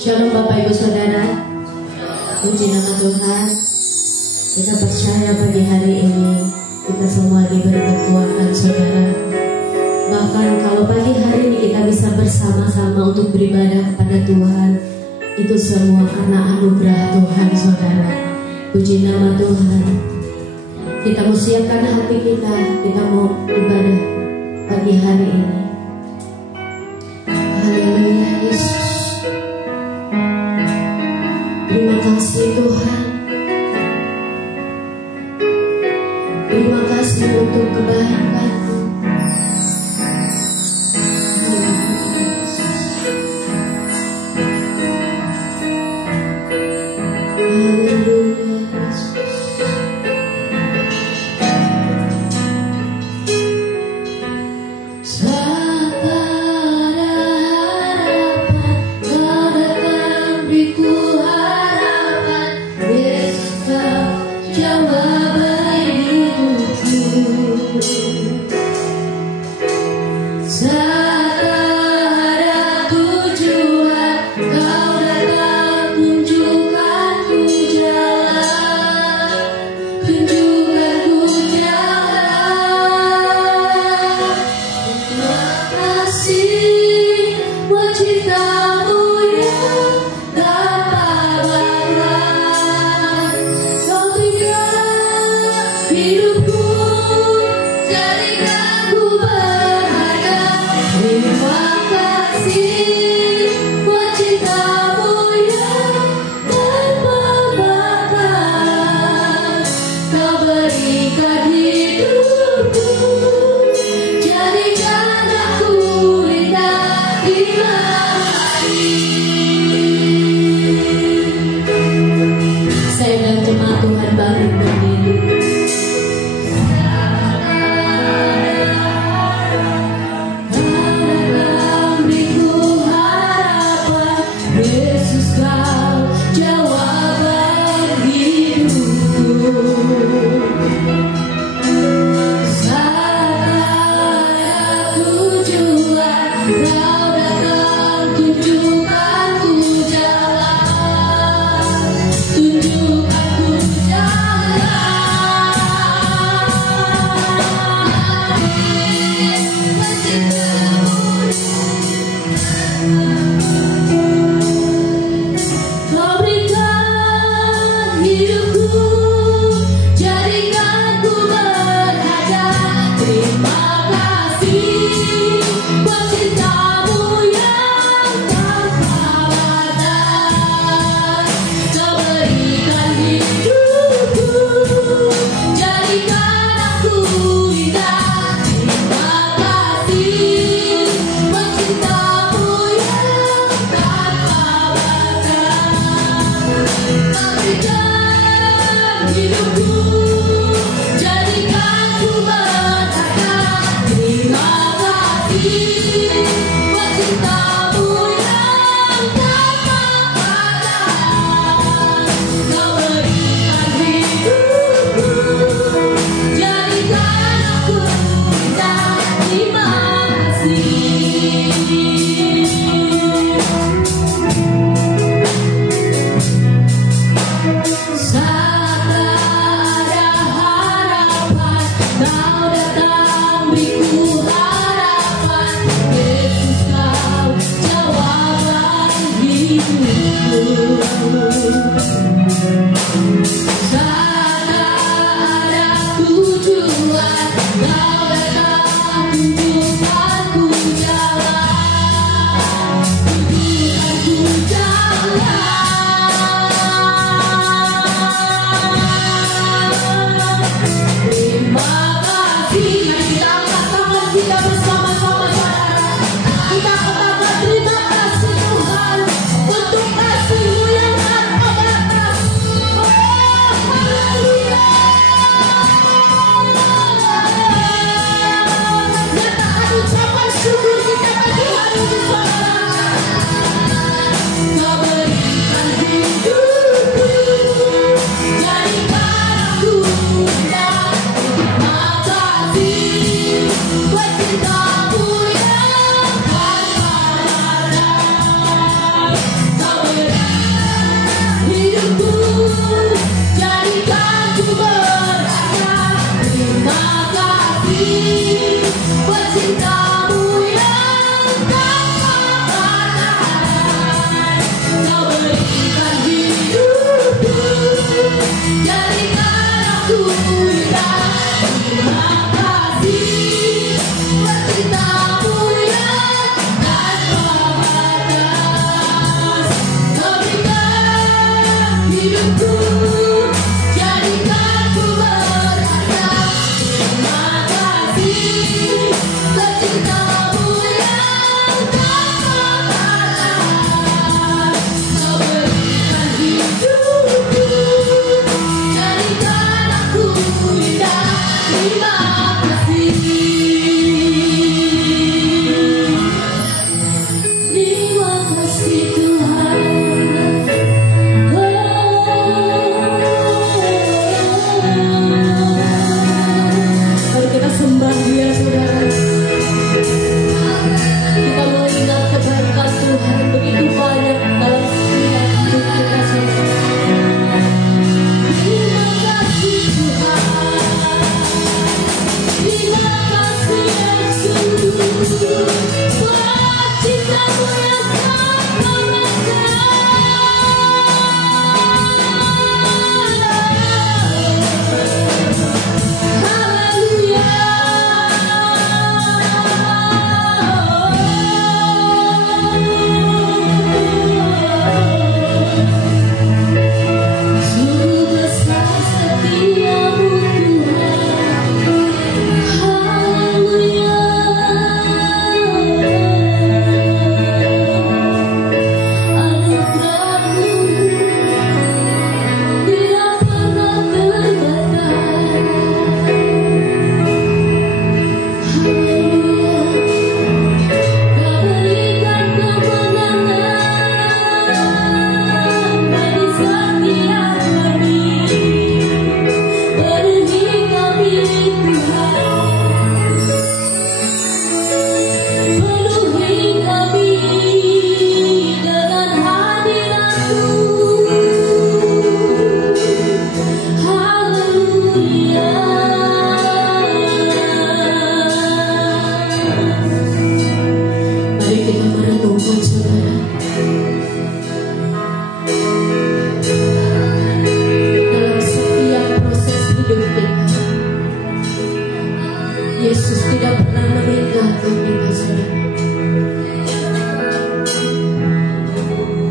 Shalom Bapak Ibu Saudara, puji nama Tuhan. Kita percaya pagi hari ini kita semua diberi kekuatan Saudara. Bahkan kalau pagi hari ini kita bisa bersama-sama untuk beribadah kepada Tuhan, itu semua karena anugerah Tuhan Saudara. Puji nama Tuhan. Kita mau siapkan hati kita mau ibadah pagi hari ini. Haleluya Yesus. Terima kasih Tuhan. Terima kasih untuk kebaikan-Mu. Haleluya Yesus. Haleluya Yesus.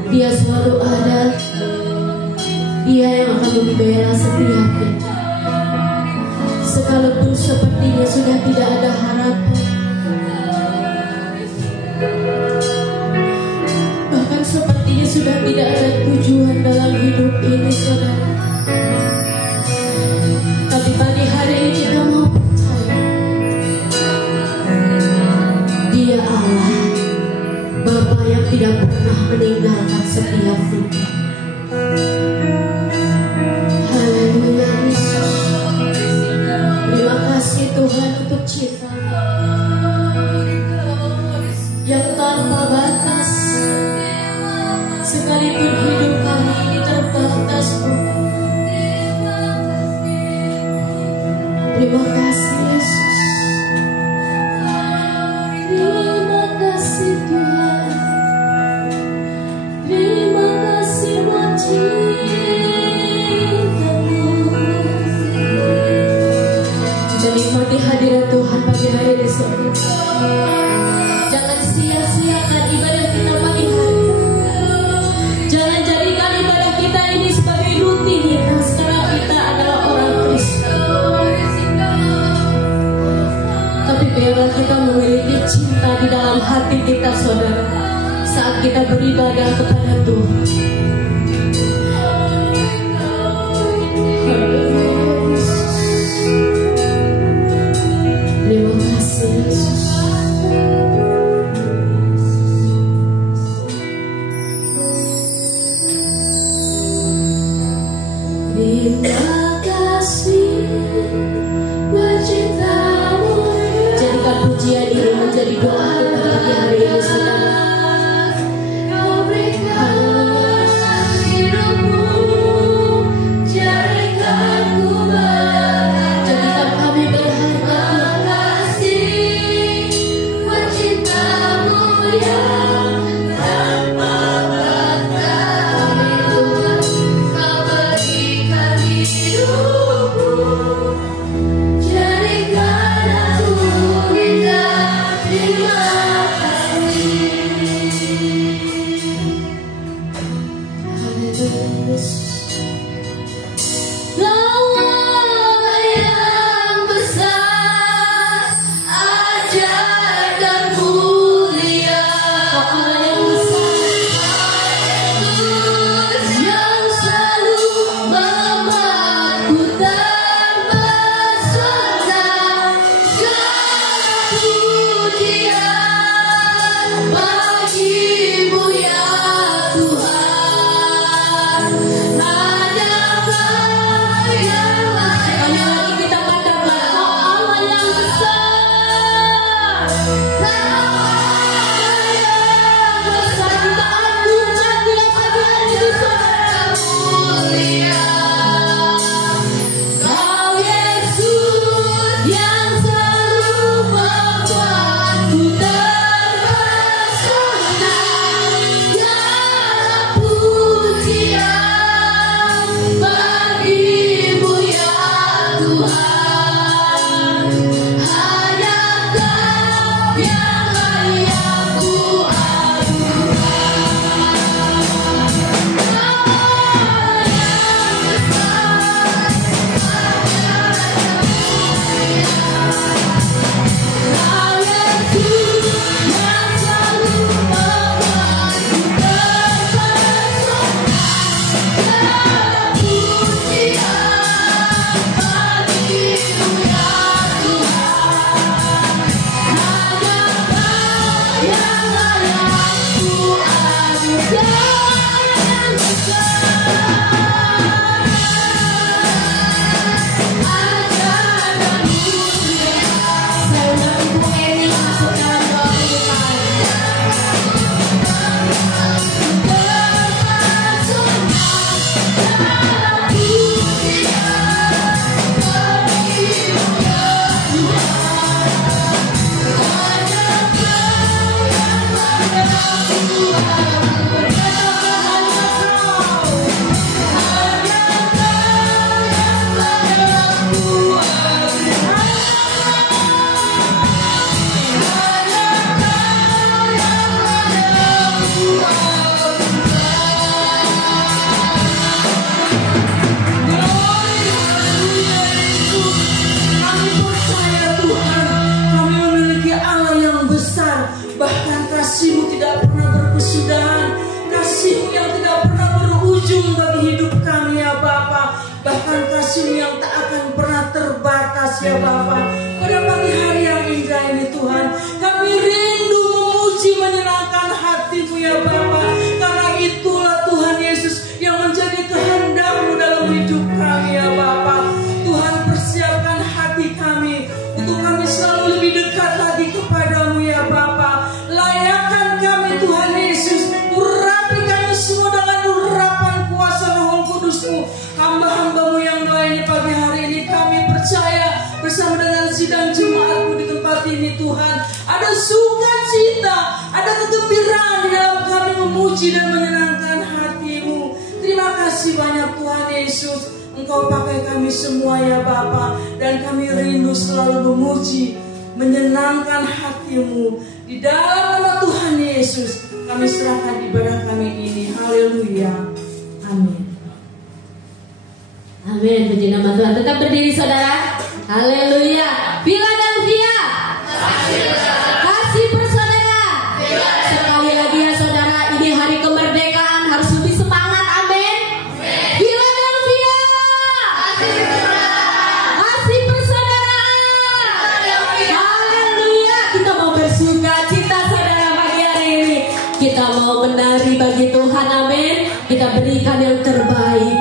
Dia selalu ada. Dia yang akan membela setiap kita. Sekalipun sepertinya sudah tidak ada harapan, bahkan sepertinya sudah tidak ada tujuan dalam hidup ini, saudara. Tapi pagi hari ini kita mau percaya, Dia Allah, Bapa yang tidak pernah meninggalkan setiap kita. Haleluya Yesus. Terima kasih Tuhan untuk cinta yang tanpa batas. Sekalipun hidup kami ini terbatas, terima kasih Yesus. Terima kasih Tuhan. Terima kasih buat cinta-Mu. Dan nikmati hadirat Tuhan pagi hari ini, saudara. Jangan sia-siakan ibadah kita pagi hari. Jangan jadikan ibadah kita ini sebagai rutinitas, karena kita adalah orang Kristen. Tapi biarlah kita memiliki cinta di dalam hati kita, saudara, saat kita beribadah kepada Tuhan. Terima kasih Yesus. Terima kasih buat cinta-Mu. Jadikan pujian ini menjadi doa kita pagi hari ini, saudara. Kau berikan hidupmu, jadikan ku berharga. Jadikan kami berharga. Buat cinta-Mu yang tanpa batas. Kau berikan hidupku, jadikan aku indah. Terima akan kasih-Mu yang tak akan pernah terbatas ya Bapa. Pada pagi hari yang indah ini Tuhan, kami rindu memuji menyenangkan hati-Mu ya Bapa. Karena itulah Tuhan Yesus yang menjadi kehendak-Mu dalam hidup kami ya Bapa. Tuhan, persiapkan hati kami untuk kami selalu lebih dekat lagi kepada-Mu ya Bapa. Layakkan kami Tuhan Yesus, urapi kami semua dengan urapan kuasa Roh Kudus-Mu. Hamba-hamba-Mu yang melayani pagi hari ini, kami percaya bersama dengan sidang jemaat-Mu di tempat ini Tuhan, ada sukacita, ada kegembiraan di dalam kami memuji dan menyenangkan hati-Mu. Terima kasih banyak Tuhan Yesus, Engkau pakai kami semua ya Bapa, dan kami rindu selalu memuji, menyenangkan hati-Mu. Di dalam nama Tuhan Yesus kami serahkan ibadah kami ini. Haleluya. Amin. Amin. Puji nama Tuhan. Tetap berdiri saudara. Haleluya. Philadelphia. Kasih persaudaraan. Sekali lagi ya saudara, ini hari kemerdekaan, harus lebih semangat. Amin. Philadelphia. Kasih persaudaraan. Haleluya. Kita mau bersuka cita saudara pagi hari ini. Kita mau menari bagi Tuhan. Amin. Kita berikan yang terbaik.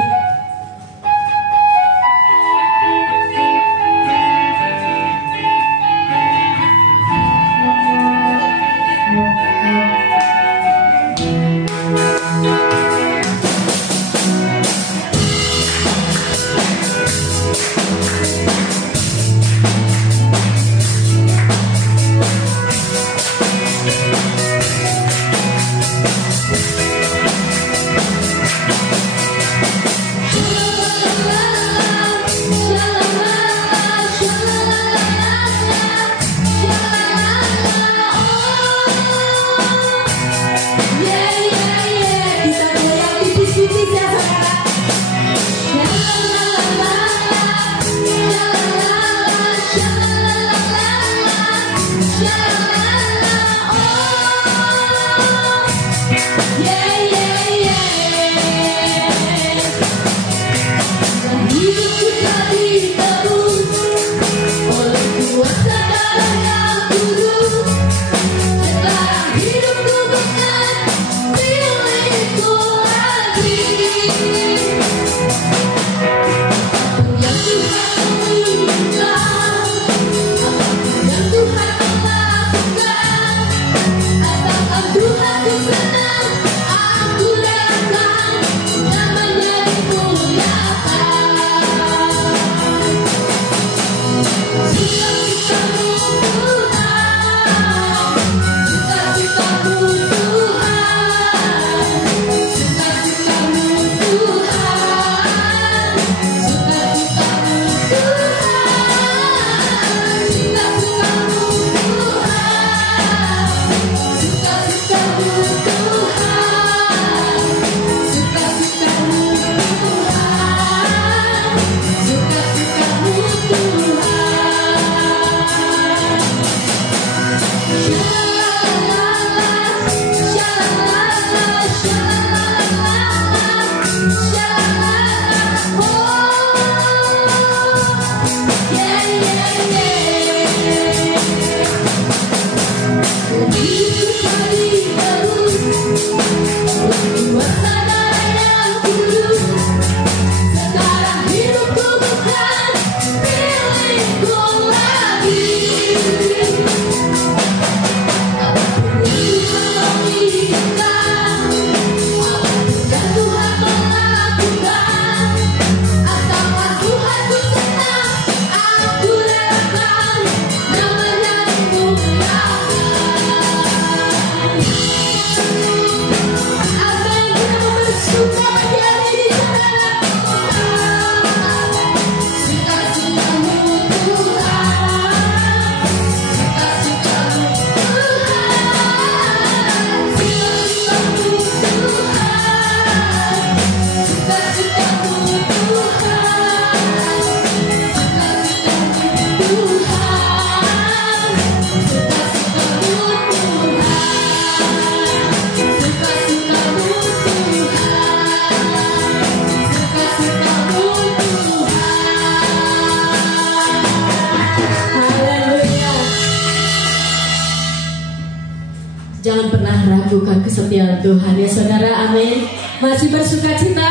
akan kesetiaan Tuhan ya saudara, amin. Masih bersuka cita?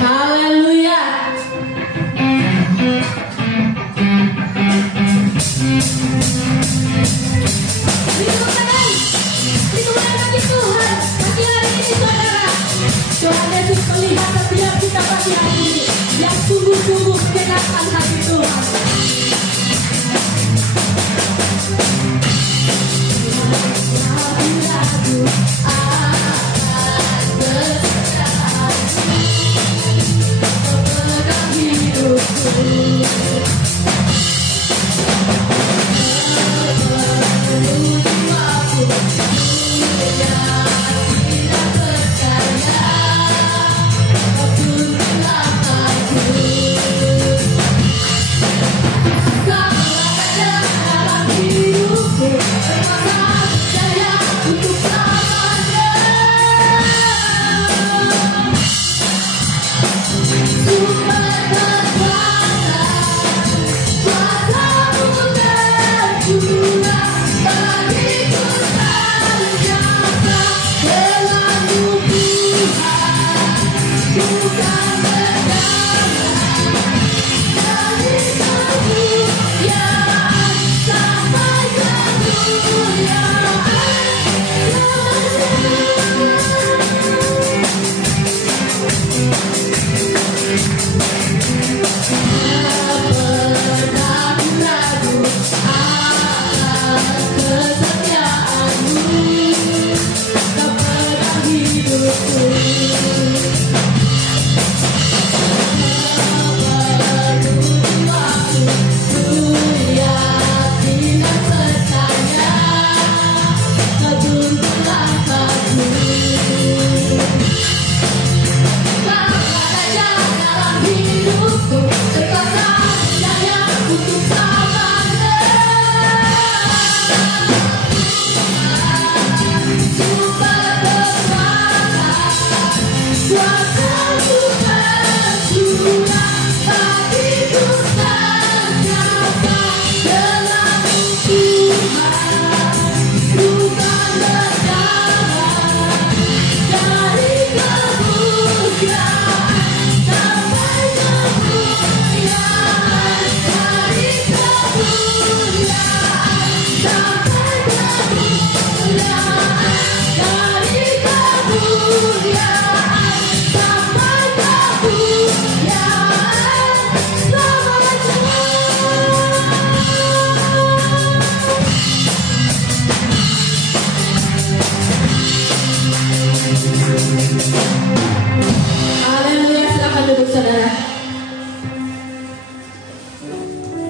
Haleluya. Berikan bagi Tuhan pagi hari ini saudara. Tuhan Yesus melihat setiap kita pagi hari ini yang sungguh-sungguh menyenangkan hati Tuhan. Lagu-lagu akan berjalan memegang hidupku.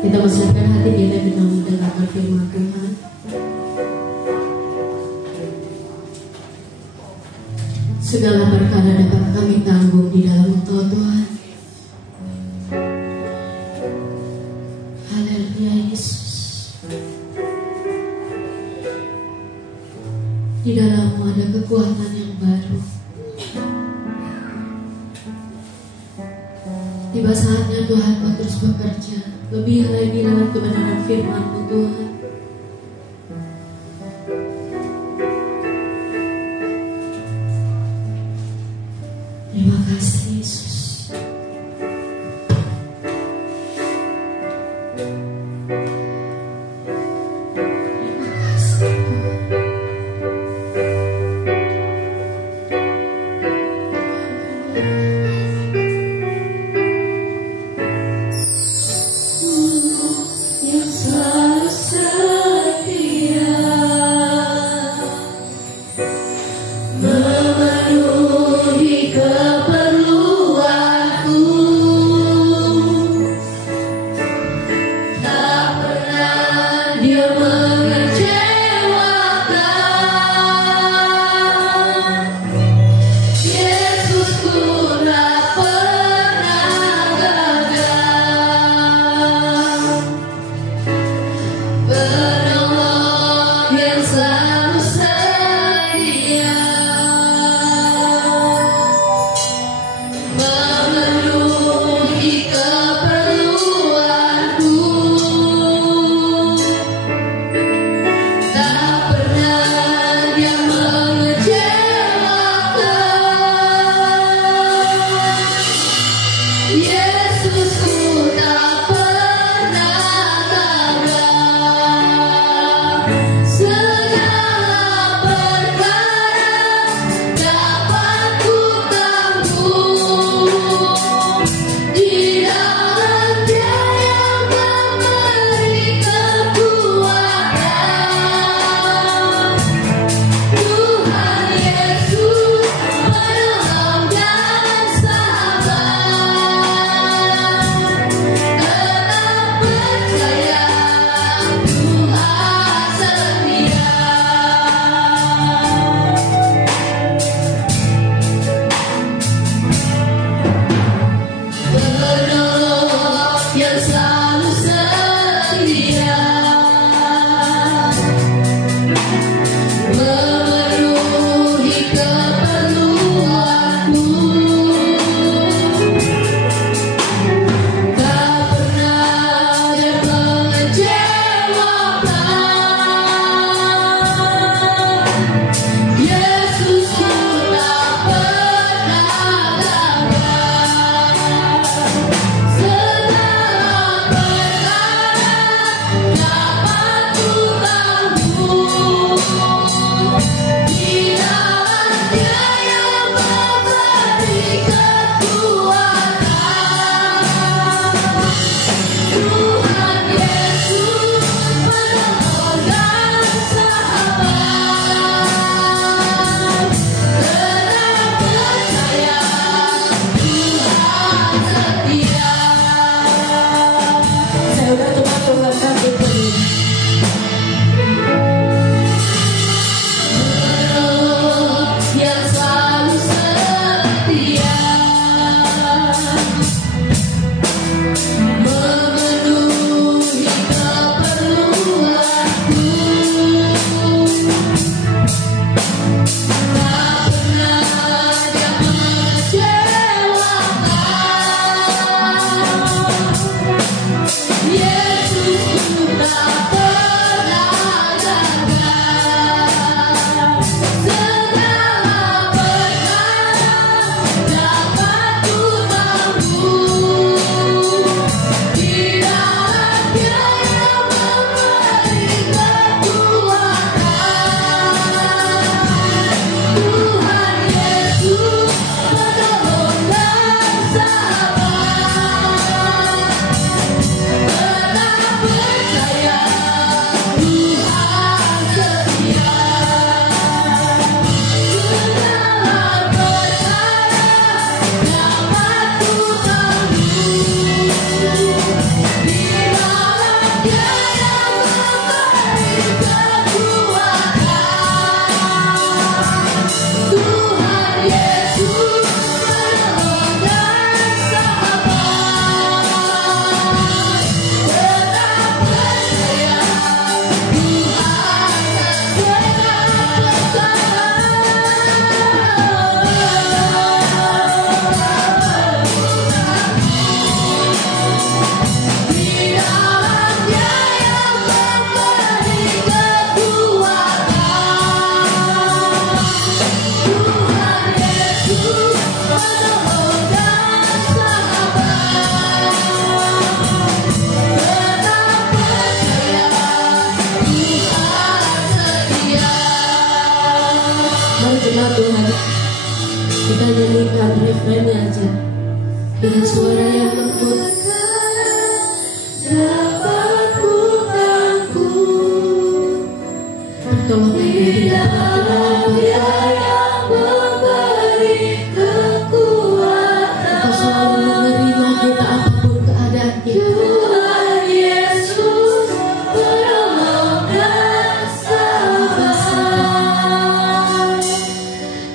Kita masukkan hati kita di dalam mendengarkan firman Tuhan. Segala perkara dapat kami tanggung di dalam Engkau Tuhan. Haleluya Yesus. Di dalammu ada kekuatan yang baru. Tiba saatnya Tuhan kau terus bekerja lebih lagi dalam kebenaran firman-Mu Tuhan. Terima kasih Yesus. Terima kasih Tuhan. Memenuhi keperluan Tuhan. Kita nyanyikan refrennya aja dengan suara yang lembut. Dapat ku tangguh pertolongan yang dapat yang memberi kekuatan. Kau selalu menerima kita apapun keadaannya. Tuhan Yesus penolong dan sahabat.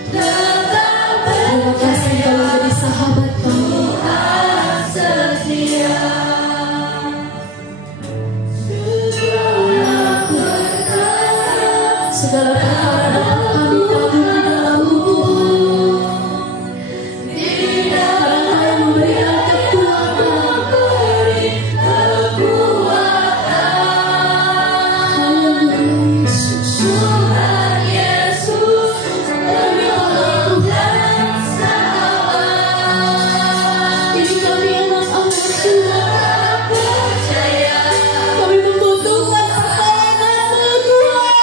Terima kasih telah menjadi sahabat kami. Tuhan setia. Segala perkara dapat kami tabur di dalam hubung. Karena Kau yang memberikan kekuatan. Haleluya Yesus. Tuhan Yesus penolong dan sahabat. Ini kami anak-anak Tuhan percaya. Kami membutuhkan pertolongan-Mu Tuhan.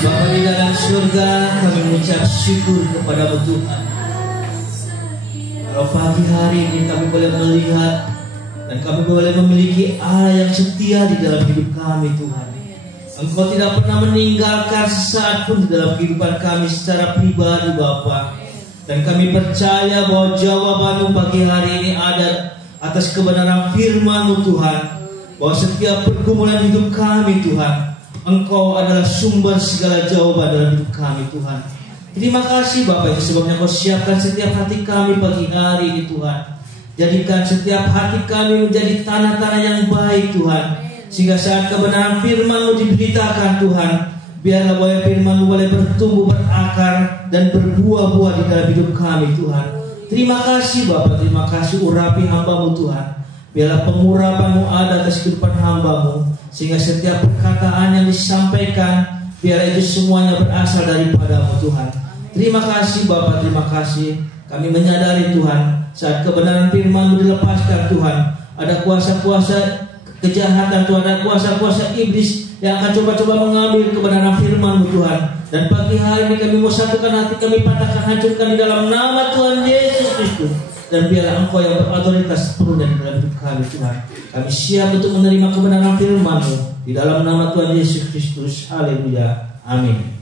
Bapa di dalam surga, kami mengucap syukur kepada-Mu Tuhan. Kalau pagi hari ini kami boleh melihat dan kami boleh memiliki Allah yang setia di dalam hidup kami Tuhan. Engkau tidak pernah meninggalkan sesaat pun di dalam kehidupan kami secara pribadi Bapa. Dan kami percaya bahwa jawaban-Mu pagi hari ini ada atas kebenaran firman-Mu Tuhan. Bahwa setiap pergumulan hidup kami Tuhan, Engkau adalah sumber segala jawaban dalam hidup kami Tuhan. Terima kasih Bapak, itu sebabnya Kau siapkan setiap hati kami pagi hari ini Tuhan. Jadikan setiap hati kami menjadi tanah-tanah yang baik Tuhan. Sehingga saat kebenaran firman-Mu diberitakan Tuhan, biarlah bahwa firman-Mu boleh bertumbuh, berakar, dan berbuah-buah di dalam hidup kami Tuhan. Terima kasih Bapak, terima kasih urapi hamba-Mu Tuhan. Biarlah pengurapan-Mu ada atas kehidupan hamba-Mu, sehingga setiap perkataan yang disampaikan, biarlah itu semuanya berasal daripada-Mu Tuhan. Terima kasih Bapak, terima kasih. Kami menyadari Tuhan, saat kebenaran firman-Mu dilepaskan Tuhan, ada kuasa-kuasa kejahatan Tuhan, ada kuasa-kuasa iblis yang akan coba-coba mengambil kebenaran firman-Mu Tuhan. Dan pagi hari ini kami mau satukan hati kami, patahkan, hancurkan di dalam nama Tuhan Yesus Kristus. Dan biarlah Engkau yang berotoritas sepenuhnya di dalam hidup kami Tuhan. Kami siap untuk menerima kebenaran firman-Mu di dalam nama Tuhan Yesus Kristus. Haleluya. Amin.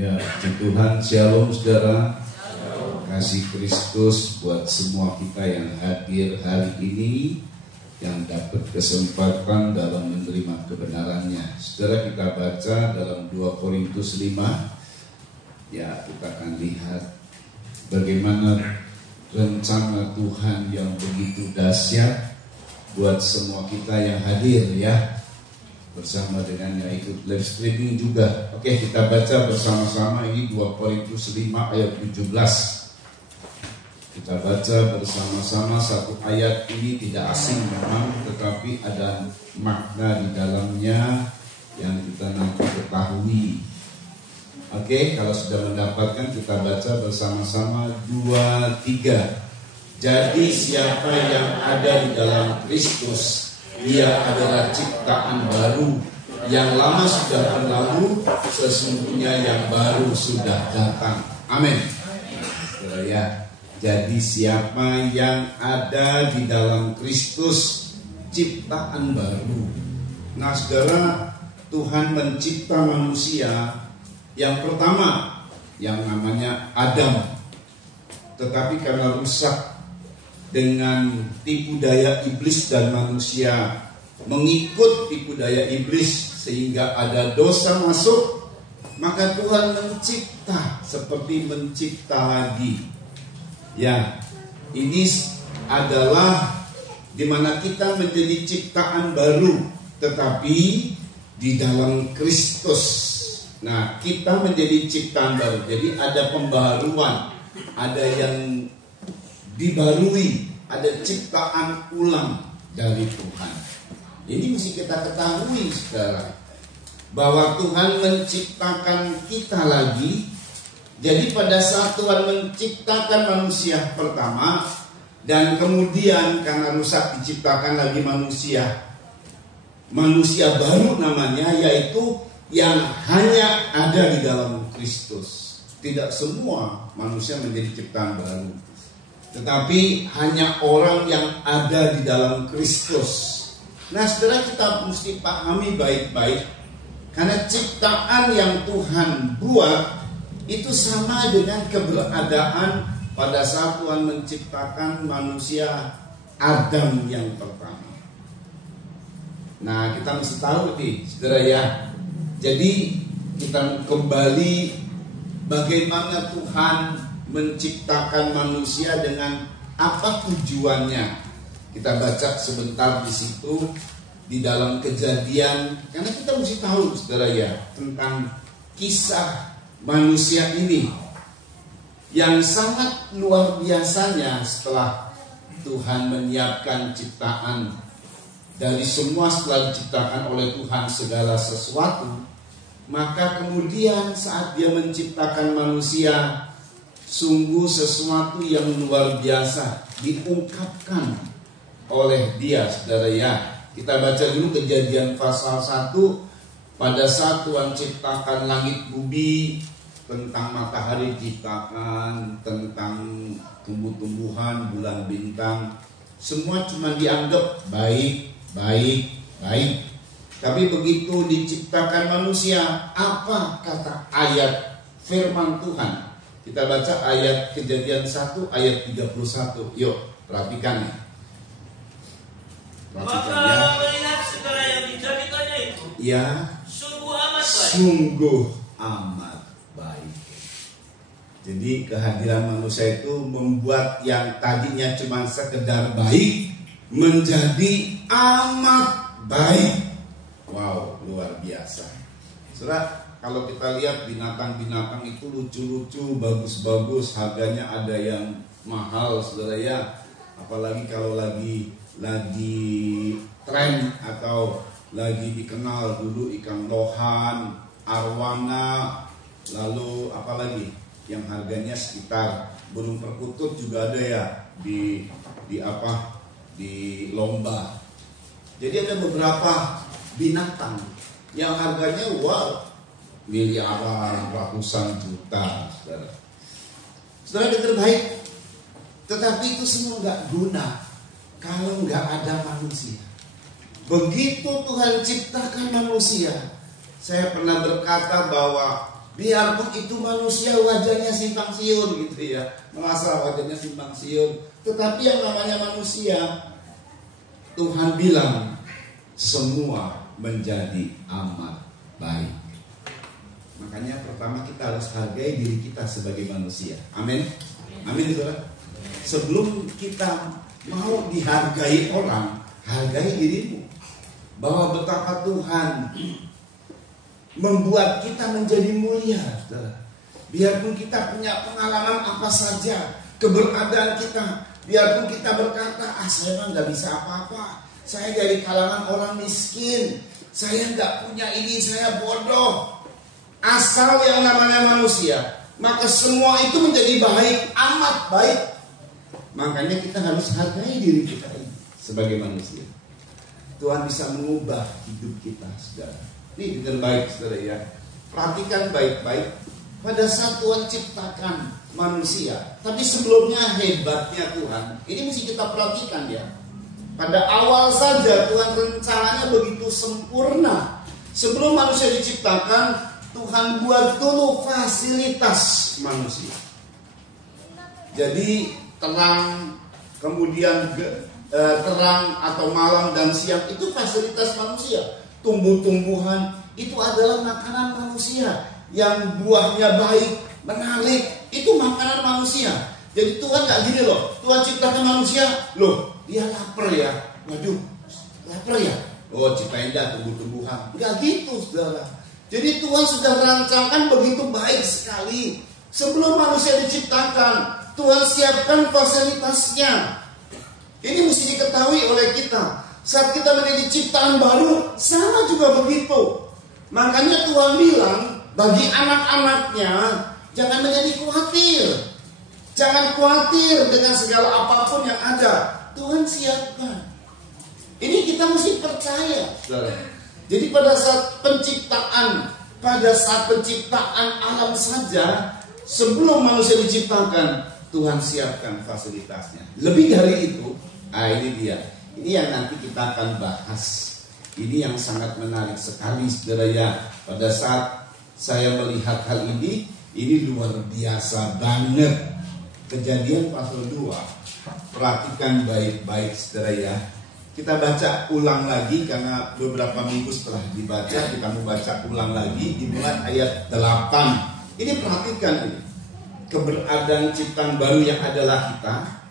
Ya, Tuhan, shalom saudara. kasih Kristus buat semua kita yang hadir hari ini, yang dapat kesempatan dalam menerima kebenarannya. Saudara, kita baca dalam 2 Korintus 5. Ya, kita akan lihat bagaimana rencana Tuhan yang begitu dahsyat buat semua kita yang hadir ya, bersama dengan yang ikut live streaming juga. Oke, kita baca bersama-sama ini 2 Korintus 5 ayat 17. Kita baca bersama-sama satu ayat ini, tidak asing memang, tetapi ada makna di dalamnya yang kita nanti ketahui. Oke, kalau sudah mendapatkan kita baca bersama-sama 2, 3. Jadi siapa yang ada di dalam Kristus, dia adalah ciptaan baru. Yang lama sudah berlalu, sesungguhnya yang baru sudah datang. Amin. Ya. Jadi siapa yang ada di dalam Kristus, ciptaan baru. Nah, saudara, Tuhan mencipta manusia yang pertama, yang namanya Adam. Tetapi karena rusak dengan tipu daya iblis dan manusia mengikut tipu daya iblis sehingga ada dosa masuk, maka Tuhan mencipta seperti mencipta lagi. Ya, ini adalah dimana kita menjadi ciptaan baru, tetapi di dalam Kristus. Nah, kita menjadi ciptaan baru. Jadi ada pembaharuan, ada yang dibarui, ada ciptaan ulang dari Tuhan. Ini mesti kita ketahui sekarang, bahwa Tuhan menciptakan kita lagi. Jadi pada saat Tuhan menciptakan manusia pertama, dan kemudian karena rusak diciptakan lagi manusia baru namanya, yaitu yang hanya ada di dalam Kristus. Tidak semua manusia menjadi ciptaan baru, tetapi hanya orang yang ada di dalam Kristus. Nah, saudara, kita mesti pahami baik-baik, karena ciptaan yang Tuhan buat itu sama dengan keberadaan pada saat Tuhan menciptakan manusia Adam yang pertama. Nah, kita mesti tahu nih, saudara ya. Jadi kita kembali bagaimana Tuhan menciptakan manusia, dengan apa tujuannya. Kita baca sebentar di situ di dalam Kejadian, karena kita mesti tahu saudara ya tentang kisah manusia ini yang sangat luar biasanya. Setelah Tuhan menyiapkan ciptaan dari semua, setelah diciptakan oleh Tuhan segala sesuatu, maka kemudian saat dia menciptakan manusia, sungguh sesuatu yang luar biasa diungkapkan oleh dia, saudara ya. Kita baca dulu Kejadian pasal 1. Pada saat Tuhan ciptakan langit bumi, tentang matahari diciptakan, tentang tumbuh-tumbuhan, bulan bintang, semua cuma dianggap baik, baik, baik. Tapi begitu diciptakan manusia, apa kata ayat firman Tuhan? Kita baca ayat Kejadian 1 ayat 31. Yuk, perhatikan nih. Maka melihat segala yang dijadikannya itu, ya, sungguh amat baik. Sungguh amat baik. Jadi kehadiran manusia itu membuat yang tadinya cuma sekedar baik menjadi amat baik. Wow, luar biasa. Saudara, kalau kita lihat binatang-binatang itu lucu-lucu, bagus-bagus, harganya ada yang mahal, saudara ya. Apalagi kalau lagi tren atau lagi dikenal dulu ikan lohan, arwana, lalu apalagi yang harganya sekitar burung perkutut juga ada ya di lomba. Jadi ada beberapa binatang yang harganya wow, miliaran, ratusan juta, saudara. Saudara, yang terbaik. Tetapi itu semua nggak guna kalau nggak ada manusia. Begitu Tuhan ciptakan manusia, saya pernah berkata bahwa Biarpun itu manusia wajahnya simpang siur gitu ya, merasa wajahnya simpang siur, tetapi yang namanya manusia, Tuhan bilang semua menjadi amat baik. Makanya pertama kita harus hargai diri kita sebagai manusia. Amin. Amin saudara. Sebelum kita mau dihargai orang, hargai dirimu. Bahwa betapa Tuhan membuat kita menjadi mulia, saudara. Biarpun kita punya pengalaman apa saja, keberadaan kita, biarpun kita berkata, saya mah nggak bisa apa-apa, saya dari kalangan orang miskin, saya nggak punya ini, saya bodoh. Asal yang namanya manusia, maka semua itu menjadi baik, amat baik. Makanya kita harus hargai diri kita ini sebagai manusia. Tuhan bisa mengubah hidup kita, saudara. Ini dengan baik, saudara ya. Perhatikan baik-baik. Pada saat Tuhan ciptakan manusia, tapi sebelumnya hebatnya Tuhan, ini mesti kita perhatikan ya. Pada awal saja Tuhan rencananya begitu sempurna. Sebelum manusia diciptakan, Tuhan buat dulu fasilitas manusia. Jadi terang, kemudian terang atau malam dan siang itu fasilitas manusia. Tumbuh-tumbuhan itu adalah makanan manusia yang buahnya baik, menarik, itu makanan manusia. Jadi Tuhan gak gini loh, Tuhan ciptakan manusia, loh dia lapar ya, waduh lapar ya, oh ciptain dah tumbuh-tumbuhan. Gak gitu saudara. Jadi Tuhan sudah merancangkan begitu baik sekali. Sebelum manusia diciptakan, Tuhan siapkan fasilitasnya. Ini mesti diketahui oleh kita. Saat kita menjadi ciptaan baru, sama juga begitu. Makanya Tuhan bilang, bagi anak-anaknya, jangan menjadi khawatir. Jangan khawatir dengan segala apapun yang ada. Tuhan siapkan. Ini kita mesti percaya, saudara. Jadi pada saat penciptaan alam saja, sebelum manusia diciptakan, Tuhan siapkan fasilitasnya. Lebih dari itu, ini dia. Ini yang nanti kita akan bahas. Ini yang sangat menarik sekali, saudara ya. Pada saat saya melihat hal ini luar biasa banget. Kejadian pasal 2. Perhatikan baik-baik, saudara ya. Kita baca ulang lagi karena beberapa minggu setelah dibaca, kita mau baca ulang lagi dimulai ayat 8. Ini perhatikan ini. Keberadaan ciptaan baru yang adalah kita.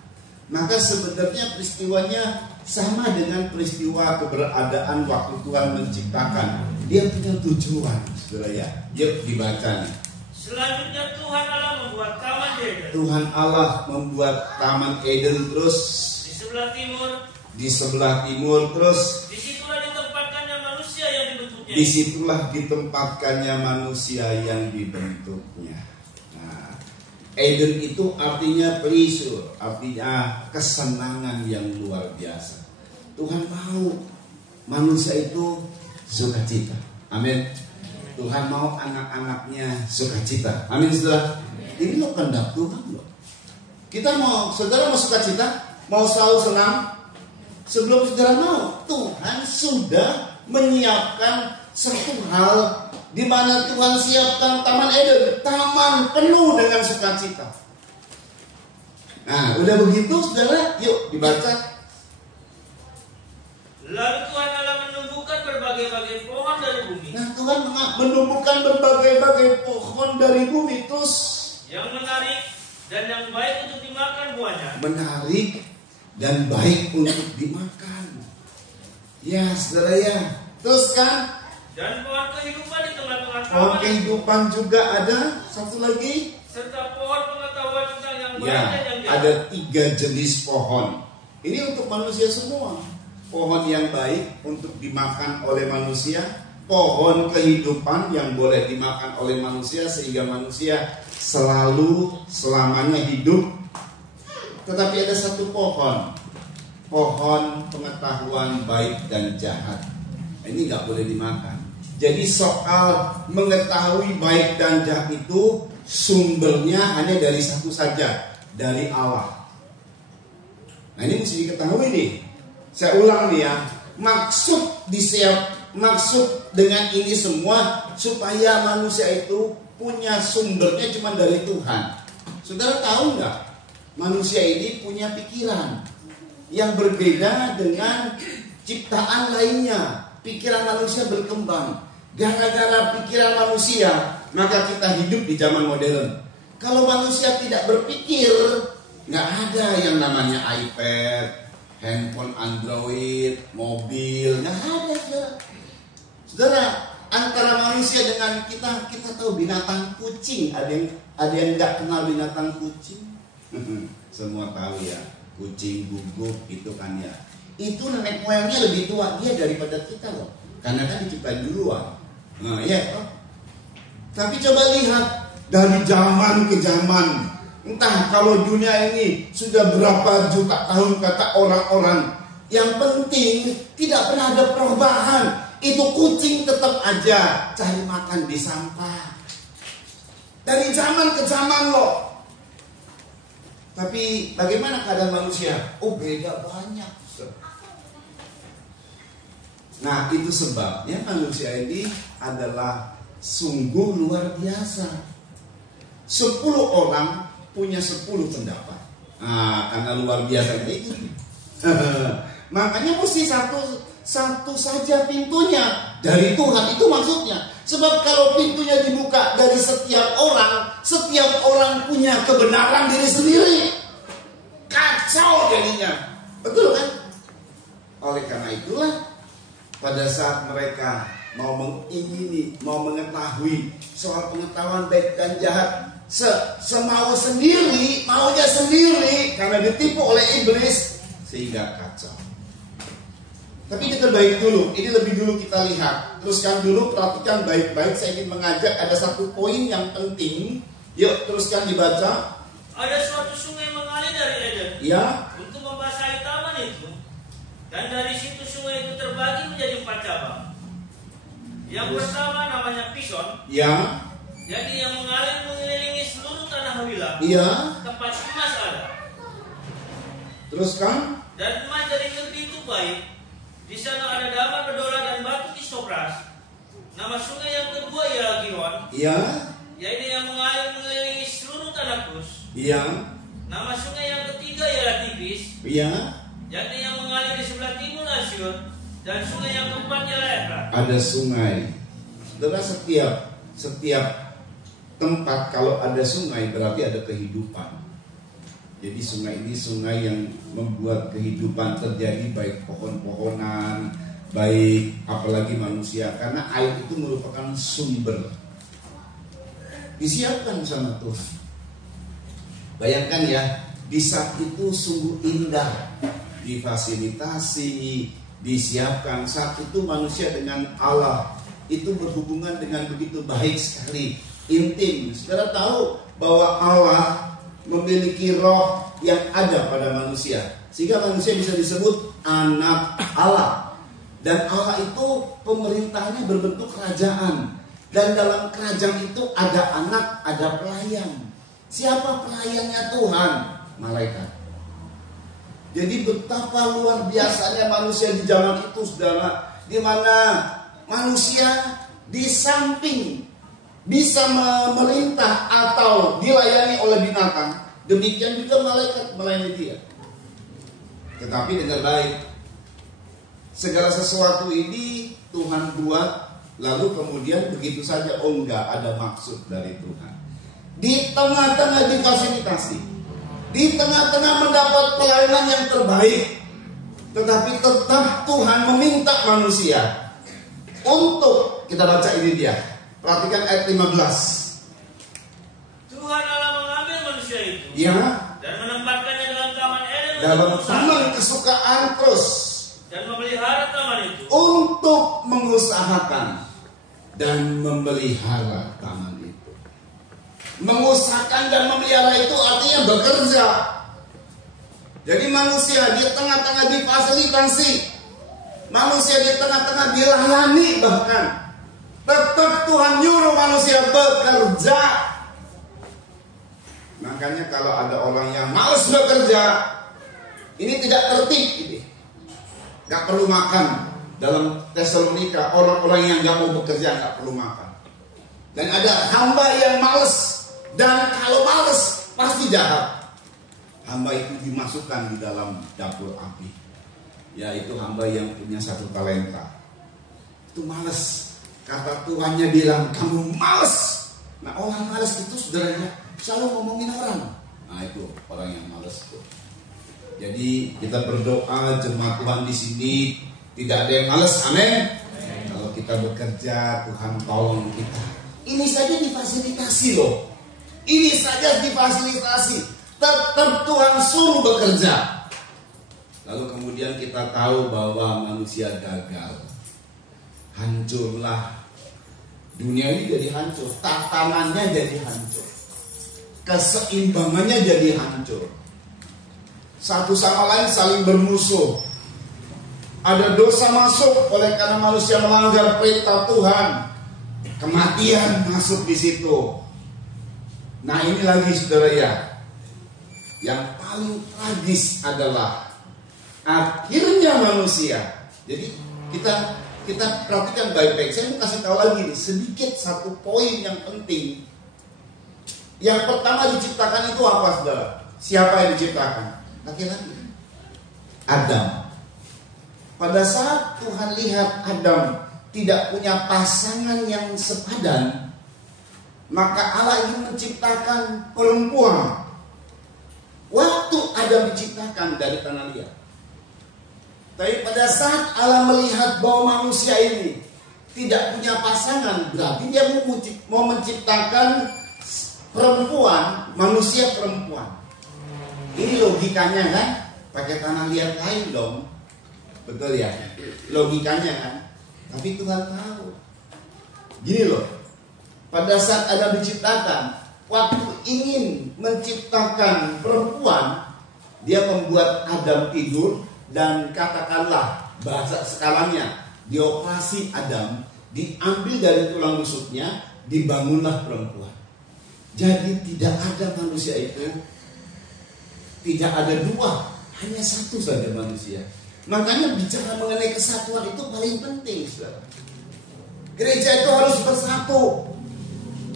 Maka sebenarnya peristiwanya sama dengan peristiwa keberadaan waktu Tuhan menciptakan. Dia punya tujuan, saudara ya. Yuk dibaca nih. Selanjutnya Tuhan Allah membuat Taman Eden. Tuhan Allah membuat Taman Eden terus Di sebelah timur. Di sebelah timur terus. Disitulah ditempatkannya manusia yang dibentuknya. Disitulah ditempatkannya manusia yang dibentuknya. Eden itu artinya pleasure, artinya kesenangan yang luar biasa. Tuhan mau manusia itu sukacita. Amin. Tuhan mau anak-anaknya sukacita. Amin saudara. Ini loh kehendak Tuhan loh. Kita mau, saudara mau sukacita, mau selalu senang. Sebelum saudara mau, Tuhan sudah menyiapkan satu hal di mana Tuhan siapkan Taman Eden, taman penuh dengan sukacita. Nah, udah begitu, saudara, yuk dibaca. Lalu Tuhan Allah menumbuhkan berbagai-bagai pohon dari bumi. Nah, Tuhan menumbuhkan berbagai-bagai pohon dari bumi, terus yang menarik dan yang baik untuk dimakan buahnya. Menarik dan baik untuk dimakan. Ya, saudara ya. Terus kan? Dan pohon kehidupan di tengah-tengah taman. Pohon kehidupan juga ada. Satu lagi. Serta pohon pengetahuan tentang yang baik Ya, dan yang jahat. ada 3 jenis pohon. Ini untuk manusia semua. Pohon yang baik untuk dimakan oleh manusia. Pohon kehidupan yang boleh dimakan oleh manusia sehingga manusia selalu selamanya hidup. Tetapi ada satu pohon. Pohon pengetahuan baik dan jahat. Ini nggak boleh dimakan. Jadi soal mengetahui baik dan jahat itu sumbernya hanya dari satu saja, dari Allah. Nah ini mesti diketahui nih. Saya ulang nih ya. Maksud dengan ini semua supaya manusia itu punya sumbernya cuma dari Tuhan. Saudara tahu nggak? Manusia ini punya pikiran yang berbeda dengan ciptaan lainnya. Pikiran manusia berkembang. Gara-gara pikiran manusia, maka kita hidup di zaman modern. Kalau manusia tidak berpikir, nggak ada yang namanya iPad, handphone Android, mobil, nggak ada. Saudara, antara manusia dengan kita tahu binatang kucing. Ada yang nggak kenal binatang kucing? Semua tahu ya, kucing gugup itu kan ya. Itu nenek moyangnya lebih tua dia daripada kita loh, karena kan diciptain duluan. Nah ya, tapi coba lihat dari zaman ke zaman. Entah kalau dunia ini sudah berapa juta tahun kata orang-orang. Yang penting tidak pernah ada perubahan. Itu kucing tetap aja cari makan di sampah. Dari zaman ke zaman loh. Tapi bagaimana keadaan manusia? Oh beda banyak. Nah itu sebabnya manusia ini adalah sungguh luar biasa. 10 orang punya 10 pendapat. Nah karena luar biasa itu. Makanya mesti satu saja pintunya dari Tuhan, itu maksudnya. Sebab kalau pintunya dibuka dari setiap orang punya kebenaran diri sendiri. Kacau jadinya. Betul kan? Oleh karena itulah pada saat mereka mau mengingini, mau mengetahui soal pengetahuan baik dan jahat, semau sendiri, maunya sendiri, karena ditipu oleh iblis, sehingga kacau. Tapi kita baik dulu, ini lebih dulu kita lihat. Teruskan dulu, perhatikan baik-baik. Saya ingin mengajak ada satu poin yang penting. Yuk teruskan dibaca. Ada suatu sungai mengalir dari Eden, Ya. untuk membasahi taman itu. Dan dari situ sungai itu terbagi menjadi 4 cabang. Yang pertama namanya Pison. Ya. Jadi yang mengalir mengelilingi seluruh tanah Hawilah. Iya. Tempat emas ada. Teruskan. Dan emas dari negeri itu baik. Di sana ada damar, bedola, dan batu Kisopras. Nama sungai yang kedua ialah Gihon. Iya. Yaitu yang mengalir mengelilingi seluruh tanah Kus. Iya. Nama sungai yang ketiga ialah Tigris. Iya. Yaitu yang mengalir di sebelah timur Asyur. Dan sungai yang keempat ialah Efrat. Ada sungai. Saudara, setiap tempat kalau ada sungai berarti ada kehidupan. Jadi sungai ini sungai yang membuat kehidupan terjadi, baik pohon-pohonan, baik apalagi manusia. Karena air itu merupakan sumber. Disiapkan sama Tuhan. Bayangkan ya, di saat itu sungguh indah. Difasilitasi, disiapkan. Saat itu manusia dengan Allah itu berhubungan dengan begitu baik sekali, intim. Saudara tahu bahwa Allah memiliki roh yang ada pada manusia, sehingga manusia bisa disebut anak Allah. Dan Allah itu pemerintahnya berbentuk kerajaan. Dan dalam kerajaan itu ada anak, ada pelayan. Siapa pelayannya? Tuhan, malaikat. Jadi betapa luar biasanya manusia di zaman itu, saudara, di mana manusia di samping bisa memerintah atau dilayani oleh binatang, demikian juga malaikat melayani dia. Tetapi dengar baik, segala sesuatu ini Tuhan buat, lalu kemudian begitu saja, oh enggak ada maksud dari Tuhan. Di tengah-tengah difasilitasi, di tengah-tengah mendapat pelayanan yang terbaik, tetapi tetap Tuhan meminta manusia untuk, kita baca ini dia, perhatikan ayat 15. Tuhan Allah mengambil manusia itu, Ya, dan menempatkannya dalam taman Eden dalam untuk taman mengusahakan kesukaan terus dan memelihara taman itu. untuk mengusahakan dan memelihara taman itu. Mengusahakan dan memelihara itu artinya bekerja. Jadi manusia di tengah-tengah difasilitasi, manusia di tengah-tengah dilayani, bahkan tetap Tuhan nyuruh manusia bekerja. Makanya kalau ada orang yang malas bekerja, ini tidak tertib ini. Gak perlu makan. Dalam Tesalonika, orang-orang yang gak mau bekerja gak perlu makan. Dan ada hamba yang malas. Dan kalau malas pasti jahat. Hamba itu dimasukkan di dalam dapur api. Yaitu hamba yang punya 1 talenta. Itu malas. Kata tuannya bilang, kamu malas. Nah, orang malas itu saudaranya selalu ngomongin orang. Nah, itu orang yang malas itu. Jadi kita berdoa jemaat Tuhan di sini tidak ada yang malas. Amin. Kalau kita bekerja, Tuhan tolong kita. Ini saja difasilitasi loh. Ini saja difasilitasi. Tetap Tuhan suruh bekerja. Lalu kemudian kita tahu bahwa manusia gagal. Hancurlah. Dunia ini jadi hancur. Tatanannya jadi hancur. Keseimbangannya jadi hancur. Satu sama lain saling bermusuh. Ada dosa masuk oleh karena manusia melanggar perintah Tuhan. Kematian masuk di situ. Nah, ini lagi saudara ya. Yang paling tragis adalah akhirnya manusia. Jadi kita perhatikan baik-baik. Saya mau kasih tahu lagi nih, sedikit 1 poin yang penting. Yang pertama diciptakan itu apa saudara? Siapa yang diciptakan? Laki-laki. Adam. Pada saat Tuhan lihat Adam tidak punya pasangan yang sepadan, maka Allah ingin menciptakan perempuan. Waktu Adam diciptakan dari tanah liat. Tapi pada saat Allah melihat bahwa manusia ini tidak punya pasangan, berarti dia mau menciptakan perempuan, manusia perempuan. Ini logikanya kan? Pakai tanah liat lain dong. Betul ya? Logikanya kan? Tapi Tuhan tahu. Gini loh. Pada saat Adam diciptakan, waktu ingin menciptakan perempuan, dia membuat Adam tidur dan katakanlah bahasa sekarangnya, dioperasi Adam, diambil dari tulang rusuknya, dibangunlah perempuan. Jadi tidak ada manusia itu, tidak ada 2, hanya 1 saja manusia. Makanya bicara mengenai kesatuan itu paling penting, saudara. Gereja itu harus bersatu.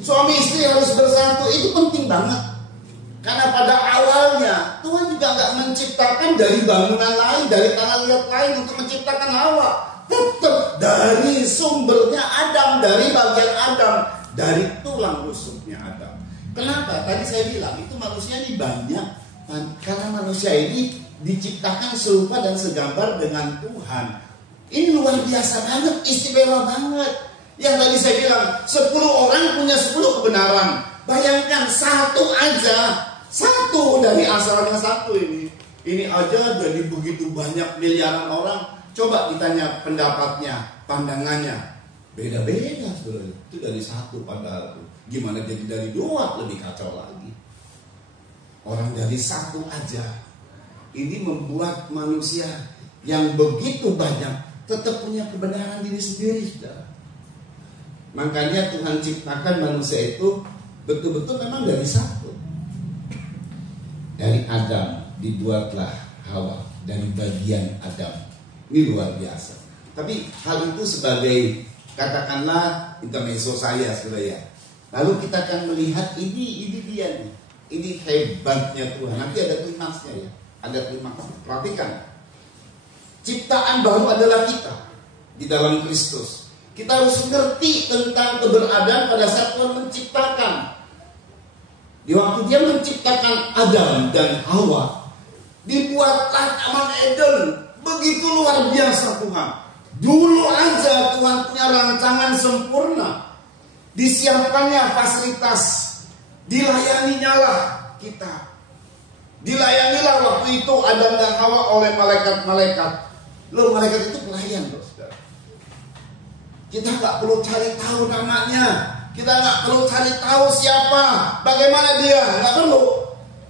Suami istri harus bersatu. Itu penting banget. Karena pada awalnya Tuhan juga nggak menciptakan dari bangunan lain, dari tanah liat lain untuk menciptakan Hawa. Tetap dari sumbernya Adam, dari bagian Adam, dari tulang rusuknya Adam. Kenapa? Tadi saya bilang itu manusia ini banyak. Karena manusia ini diciptakan serupa dan segambar dengan Tuhan. Ini luar biasa banget, istimewa banget. Yang tadi saya bilang 10 orang punya 10 kebenaran. Bayangkan 1 aja, 1 dari asalnya 1 ini. Ini aja jadi begitu banyak miliaran orang. Coba ditanya pendapatnya, pandangannya. Beda-beda sebenarnya. Itu dari 1 padahal. Gimana jadi dari 2 lebih kacau lagi. Orang dari 1 aja. Ini membuat manusia yang begitu banyak tetap punya kebenaran diri sendiri. Makanya Tuhan ciptakan manusia itu betul-betul memang dari 1. Dari Adam dibuatlah Hawa, dari bagian Adam. Ini luar biasa. Tapi hal itu sebagai katakanlah intermezzo saya saudara. Lalu kita akan melihat ini dia nih. Ini hebatnya Tuhan. Nanti ada klimaksnya ya. Ada klimaks. Perhatikan. Ciptaan baru adalah kita di dalam Kristus. Kita harus ngerti tentang keberadaan pada saat Tuhan menciptakan. Di waktu dia menciptakan Adam dan Hawa, dibuatlah Taman Eden. Begitu luar biasa Tuhan. Dulu aja Tuhan punya rancangan sempurna. Disiapkannya fasilitas. Dilayaninya lah kita. Dilayanilah waktu itu Adam dan Hawa oleh malaikat-malaikat. Loh, malaikat itu pelayan loh, saudara. Kita nggak perlu cari tahu namanya. Kita nggak perlu cari tahu siapa, bagaimana dia, nggak perlu.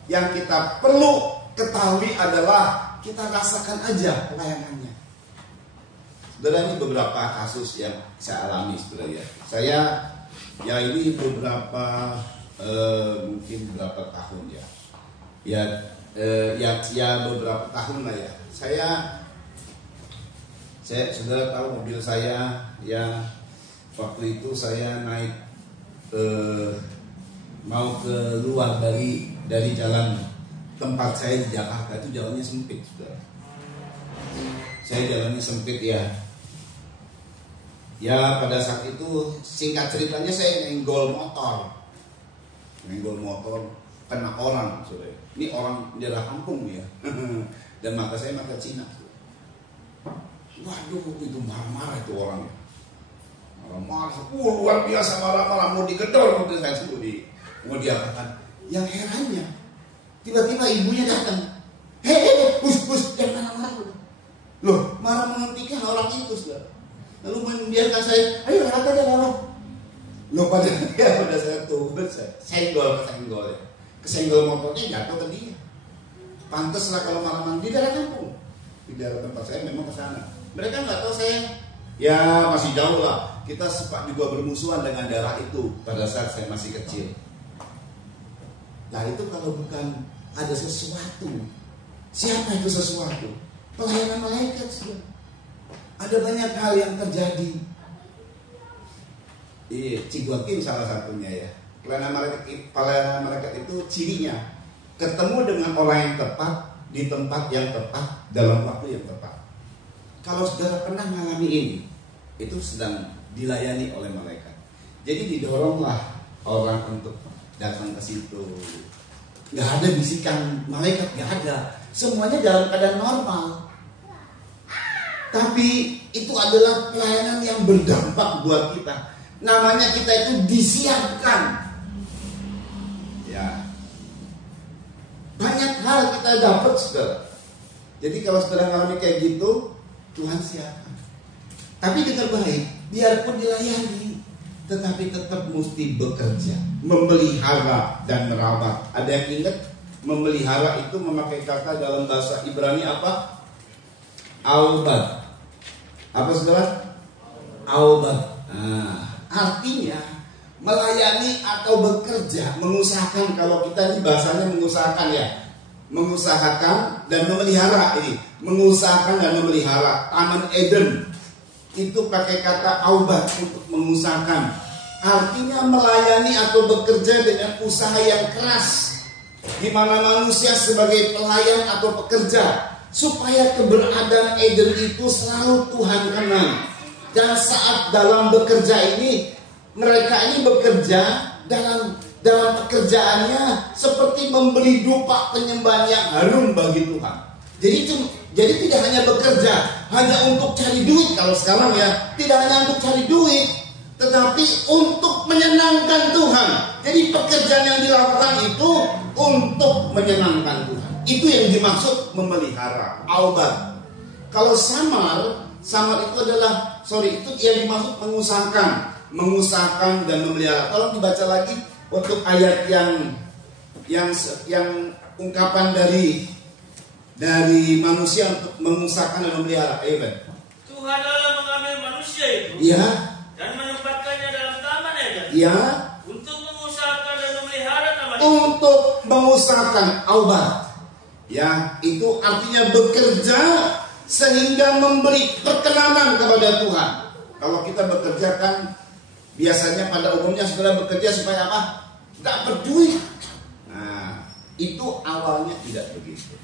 Yang kita perlu ketahui adalah kita rasakan aja pelayanannya. Saudara, ini beberapa kasus yang saya alami, saudara ya. Saya ya ini beberapa mungkin berapa tahun ya. Ya beberapa tahun lah ya. Saya saudara tahu mobil saya ya, waktu itu saya naik mau keluar dari jalan tempat saya di Jakarta itu jalannya sempit, saudara. Saya jalannya sempit ya. Ya pada saat itu singkat ceritanya saya nenggol motor kena orang, saudara. Ini orang daerah kampung ya. Dan mata saya mata Cina. Waduh, itu marah-marah itu orangnya. Marah, luar biasa marah-marah, mau digedor mobil saya sendiri, mau diapakan. Yang herannya, tiba-tiba ibunya datang. Hei, bus, jangan marah-marah. Loh, marah menghentikan orang itu, saudara. Lalu membiarkan saya, ayo lewat aja lewat. Loh, pada saya tuh, senggol ya. Kesenggol motornya jatuh ke dia. Pantaslah kalau marah-marah di daerah kampung. Di daerah tempat saya memang ke sana. Mereka nggak tahu saya. Ya masih jauh lah. Kita sempat juga bermusuhan dengan daerah itu pada saat saya masih kecil. Nah itu kalau bukan ada sesuatu. Siapa itu sesuatu? Pelayanan malaikat sudah. Ada banyak hal yang terjadi. Iya, Ciguakin salah satunya ya. Pelayanan malaikat itu cirinya ketemu dengan orang yang tepat di tempat yang tepat dalam waktu yang tepat. Kalau saudara pernah mengalami ini, itu sedang dilayani oleh malaikat. Jadi didoronglah orang untuk datang ke situ. Gak ada bisikan malaikat, gak ada. Semuanya dalam keadaan normal. Tapi itu adalah pelayanan yang berdampak buat kita. Namanya kita itu disiapkan. Ya. Banyak hal kita dapat, saudara. Jadi kalau saudara mengalami kayak gitu, Tuhan siapkan. Tapi yang terbaik, biarpun dilayani, tetapi tetap mesti bekerja, memelihara dan merawat. Ada yang ingat memelihara itu memakai kata dalam bahasa Ibrani apa? Aubad. Apa saudara? Aubad. Artinya melayani atau bekerja, mengusahakan. Kalau kita ini bahasanya mengusahakan ya, mengusahakan dan memelihara ini, mengusahakan dan memelihara. Taman Eden itu pakai kata aubad untuk mengusahakan. Artinya melayani atau bekerja dengan usaha yang keras, di mana manusia sebagai pelayan atau pekerja, supaya keberadaan Eden itu selalu Tuhan kenal. Dan saat dalam bekerja ini, mereka ini bekerja dalam pekerjaannya seperti memberi dupa penyembahan yang harum bagi Tuhan. Jadi tidak hanya bekerja hanya untuk cari duit. Kalau sekarang ya, tidak hanya untuk cari duit, tetapi untuk menyenangkan Tuhan. Jadi pekerjaan yang dilakukan itu untuk menyenangkan Tuhan. Itu yang dimaksud memelihara, aubad. Kalau samar itu adalah, itu yang dimaksud mengusahakan dan memelihara. Kalau dibaca lagi untuk ayat yang ungkapan dari manusia untuk mengusahakan dan memelihara. Ayo, Ben. Tuhan Allah mengambil manusia itu, ya, dan menempatkannya dalam taman Eden, ya, untuk mengusahakan dan memelihara taman itu. Untuk mengusahakan, aubad. Ya, itu artinya bekerja sehingga memberi perkenanan kepada Tuhan. Kalau kita bekerja kan biasanya pada umumnya saudara bekerja supaya apa? Dapat duit. Nah, itu awalnya tidak begitu.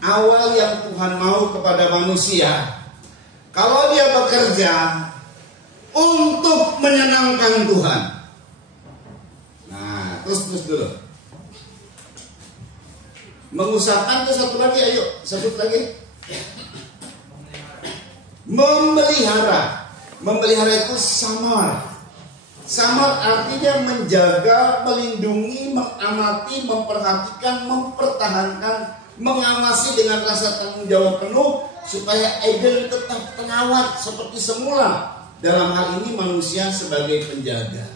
Awal yang Tuhan mau kepada manusia, kalau dia bekerja untuk menyenangkan Tuhan. Nah, terus dulu. Mengusahakan itu satu lagi, ayo sebut lagi. Memelihara. Memelihara itu samar. Samar artinya menjaga, melindungi, mengamati, memperhatikan, mempertahankan, mengawasi dengan rasa tanggung jawab penuh supaya Eden tetap terawat seperti semula. Dalam hal ini manusia sebagai penjaga.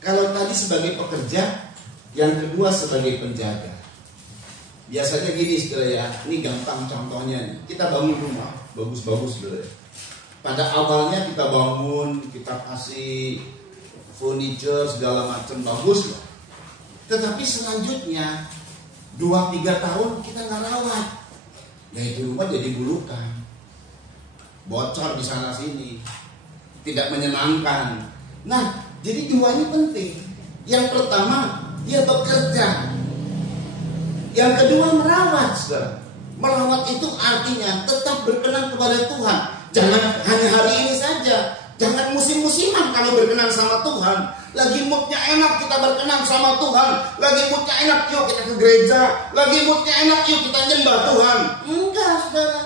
Kalau tadi sebagai pekerja, yang kedua sebagai penjaga. Biasanya gini saudara ya, ini gampang contohnya nih. Kita bangun rumah, bagus-bagus saudara. Pada awalnya kita bangun, kita kasih furniture segala macam bagus loh. Tetapi selanjutnya 2-3 tahun kita nggak rawat, ya itu rumah jadi bulukan, bocor di sana sini, tidak menyenangkan. Nah Jadi dua ini penting. Yang pertama, dia bekerja. Yang kedua, merawat, saudara. Merawat itu artinya tetap berkenan kepada Tuhan. Jangan hanya hari ini saja. Jangan musim-musiman kalau berkenan sama Tuhan. Lagi moodnya enak kita berkenan sama Tuhan. Lagi moodnya enak yuk kita ke gereja. Lagi moodnya enak yuk kita nyembah Tuhan. Enggak, saudara.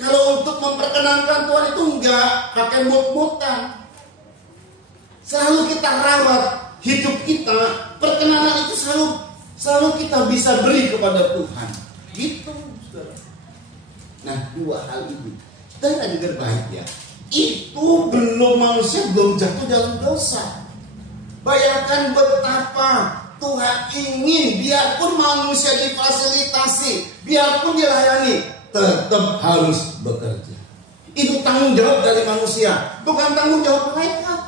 Kalau untuk memperkenankan Tuhan itu enggak pakai mood-moodan. Selalu kita rawat hidup kita. Perkenanan itu selalu kita bisa beri kepada Tuhan. Gitu, saudara. Nah, dua hal ini. Saudara dengar baik ya. Itu manusia belum jatuh dalam dosa. Bayangkan betapa Tuhan ingin biarpun manusia difasilitasi, biarpun dilayani, tetap harus bekerja. Itu tanggung jawab dari manusia, bukan tanggung jawab malaikat,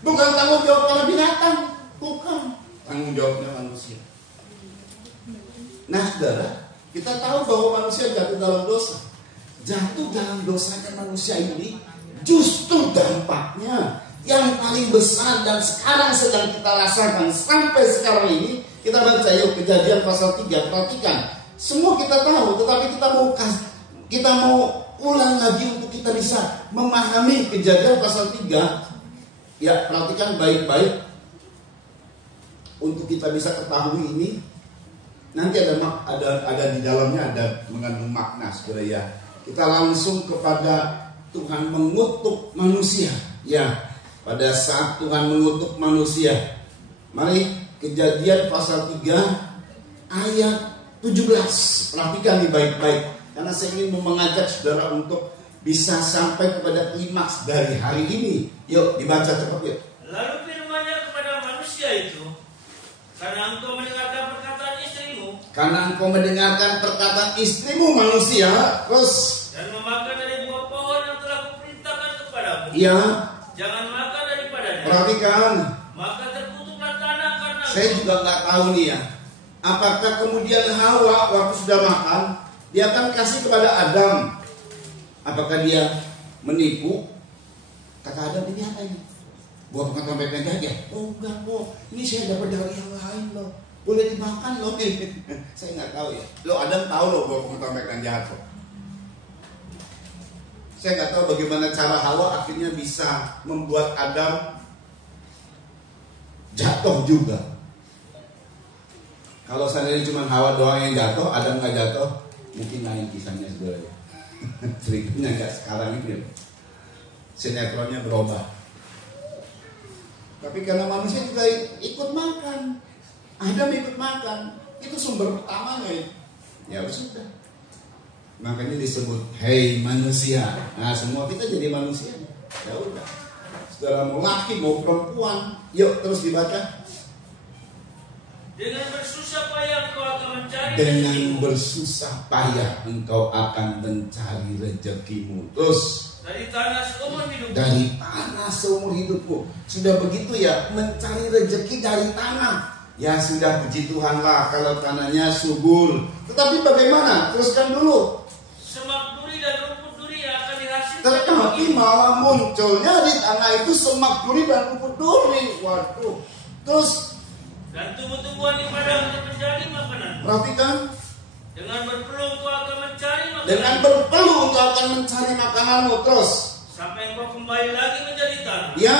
bukan tanggung jawab para binatang, bukan tanggung jawabnya manusia. Nah, saudara, kita tahu bahwa manusia jatuh dalam dosa. Jatuh dalam dosanya manusia ini justru dampaknya yang paling besar dan sekarang sedang kita rasakan sampai sekarang ini. Kita baca yuk Kejadian pasal 3, perhatikan. Semua kita tahu, tetapi kita mau ulang lagi untuk kita bisa memahami Kejadian pasal 3. Ya, perhatikan baik-baik untuk kita bisa ketahui ini. Nanti ada di dalamnya ada mengandung makna, saudara ya. Kita langsung kepada Tuhan mengutuk manusia. Ya, pada saat Tuhan mengutuk manusia. Mari Kejadian pasal 3 ayat 17. Perhatikan nih baik-baik. Karena saya ingin mengajak saudara untuk bisa sampai kepada klimaks dari hari ini. Yuk dibaca cepat yuk. Lalu firman-Nya kepada manusia itu, karena engkau mendengarkan perkataan istrimu manusia, terus dan memakan dari buah pohon yang telah kuperintahkan kepadamu. Iya. Jangan makan daripadanya. Perhatikan. Maka terkutuklah tanah karena. Saya juga nggak tahu nih ya. Apakah kemudian Hawa waktu sudah makan, dia akan kasih kepada Adam? Apakah dia menipu? Kata Adam, ini apa ini? Buah pengetahuan aja. Oh enggak kok. Ini saya dapat dari yang lain loh. Boleh dimakan loh. Saya nggak tahu ya. Lo Adam tahu loh buah pengetahuan jahat kok. Saya nggak tahu bagaimana cara Hawa akhirnya bisa membuat Adam jatuh juga. Kalau seandainya cuma Hawa doang yang jatuh, Adam nggak jatuh, mungkin lain kisahnya sebenarnya. Ceritanya nggak sekarang ini. Sinetronnya berubah. Tapi karena manusia juga ikut makan, Adam ikut makan, itu sumber pertamanya. Ya sudah. Makanya disebut hei manusia. Nah semua kita jadi manusia. Ya udah. Saudara mau laki mau perempuan, yuk terus dibaca. Dengan bersusah payah engkau akan mencari. Dengan bersusah payah engkau akan mencari rezekimu. Terus dari tanah seumur hidupmu. Dari tanah seumur hidupmu. Sudah begitu ya, mencari rezeki dari tanah. Ya sudah, puji Tuhan lah kalau tanahnya subur. Tetapi bagaimana? Teruskan dulu. Semak duri dan rumput duri yang akan dihasilkan. Tetapi malah munculnya di tanah itu semak duri dan rumput duri. Waduh. Terus dan tumbuh-tumbuhan di padang untuk menjadi makanan. Perhatikan. Dengan berpeluh engkau akan mencari makanan. Dengan berpeluh engkau akan mencari makananmu. Terus sampai engkau kembali lagi menjadi tanah. Ya.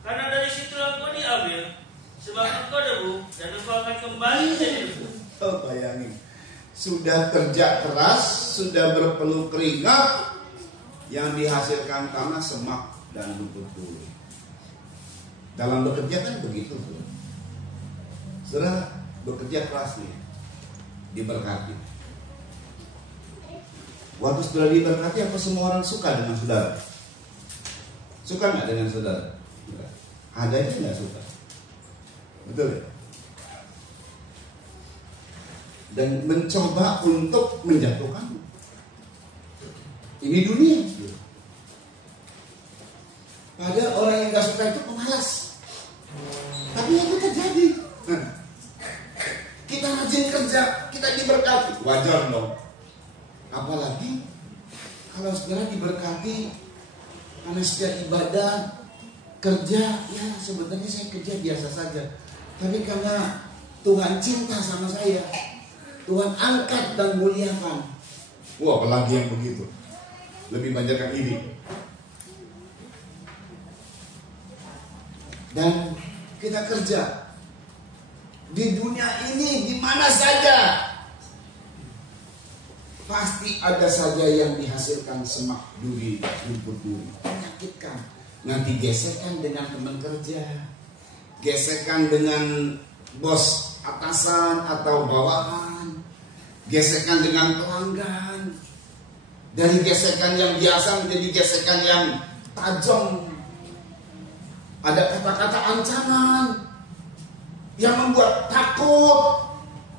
Karena dari situlah engkau diambil. Sebab engkau debu dan engkau akan kembali menjadi debu. Oh bayangin. Sudah kerja keras, sudah berpeluh keringat, yang dihasilkan tanah semak dan rumput duri. Dalam bekerja kan begitu. Saudara bekerja keras nih, diberkati. Waktu saudara diberkati, apa semua orang suka dengan saudara? Suka nggak dengan saudara? Ada yang nggak suka. Betul ya? Dan mencoba untuk menjatuhkanmu. Ini dunia. Padahal orang yang gak suka itu pemalas. Tapi itu terjadi. Kita rajin kerja, kita diberkati, wajar dong. Apalagi kalau saudara diberkati karena setiap ibadah, kerja, ya sebenarnya saya kerja biasa saja. Tapi karena Tuhan cinta sama saya, Tuhan angkat dan muliakan. Wah, apalagi yang begitu. Lebih banyak yang ini. Dan kita kerja di dunia ini, di mana saja, pasti ada saja yang dihasilkan semak duri, rumput duri, menyakitkan. Nanti gesekan dengan teman kerja, gesekan dengan bos atasan atau bawahan, gesekan dengan pelanggan. Dari gesekan yang biasa menjadi gesekan yang tajam. Ada kata-kata ancaman yang membuat takut.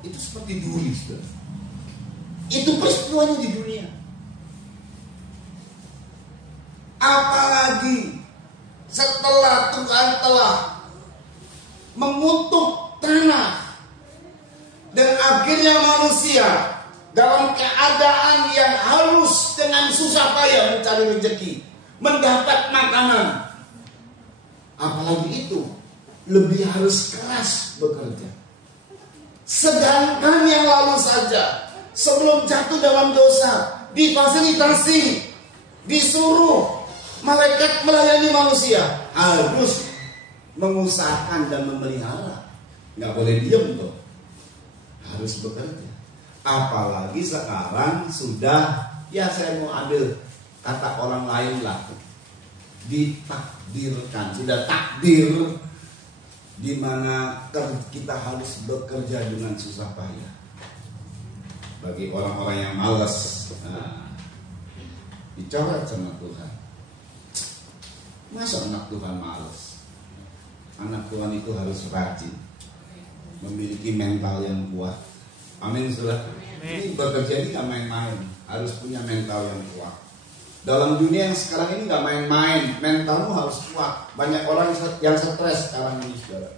Itu seperti duri, saudara. Itu peristiwanya di dunia. Apalagi setelah Tuhan telah mengutuk tanah dan akhirnya manusia dalam keadaan yang harus dengan susah payah mencari rezeki, mendapat makanan. Apalagi itu lebih harus keras bekerja. Sedangkan yang lalu saja sebelum jatuh dalam dosa, difasilitasi, disuruh malaikat melayani manusia, harus mengusahakan dan memelihara. Nggak boleh diam tuh, harus bekerja. Apalagi sekarang sudah, ya saya mau ambil kata orang lain lah, ditakdirkan, sudah takdir di mana kita harus bekerja dengan susah payah. Bagi orang-orang yang malas, bicara sama Tuhan. Masa anak Tuhan malas? Anak Tuhan itu harus rajin, memiliki mental yang kuat. Amin, saudara. Ini bekerja ini gak main-main, harus punya mental yang kuat. Dalam dunia yang sekarang ini gak main-main, mentalmu harus kuat. Banyak orang yang stres sekarang ini, saudara.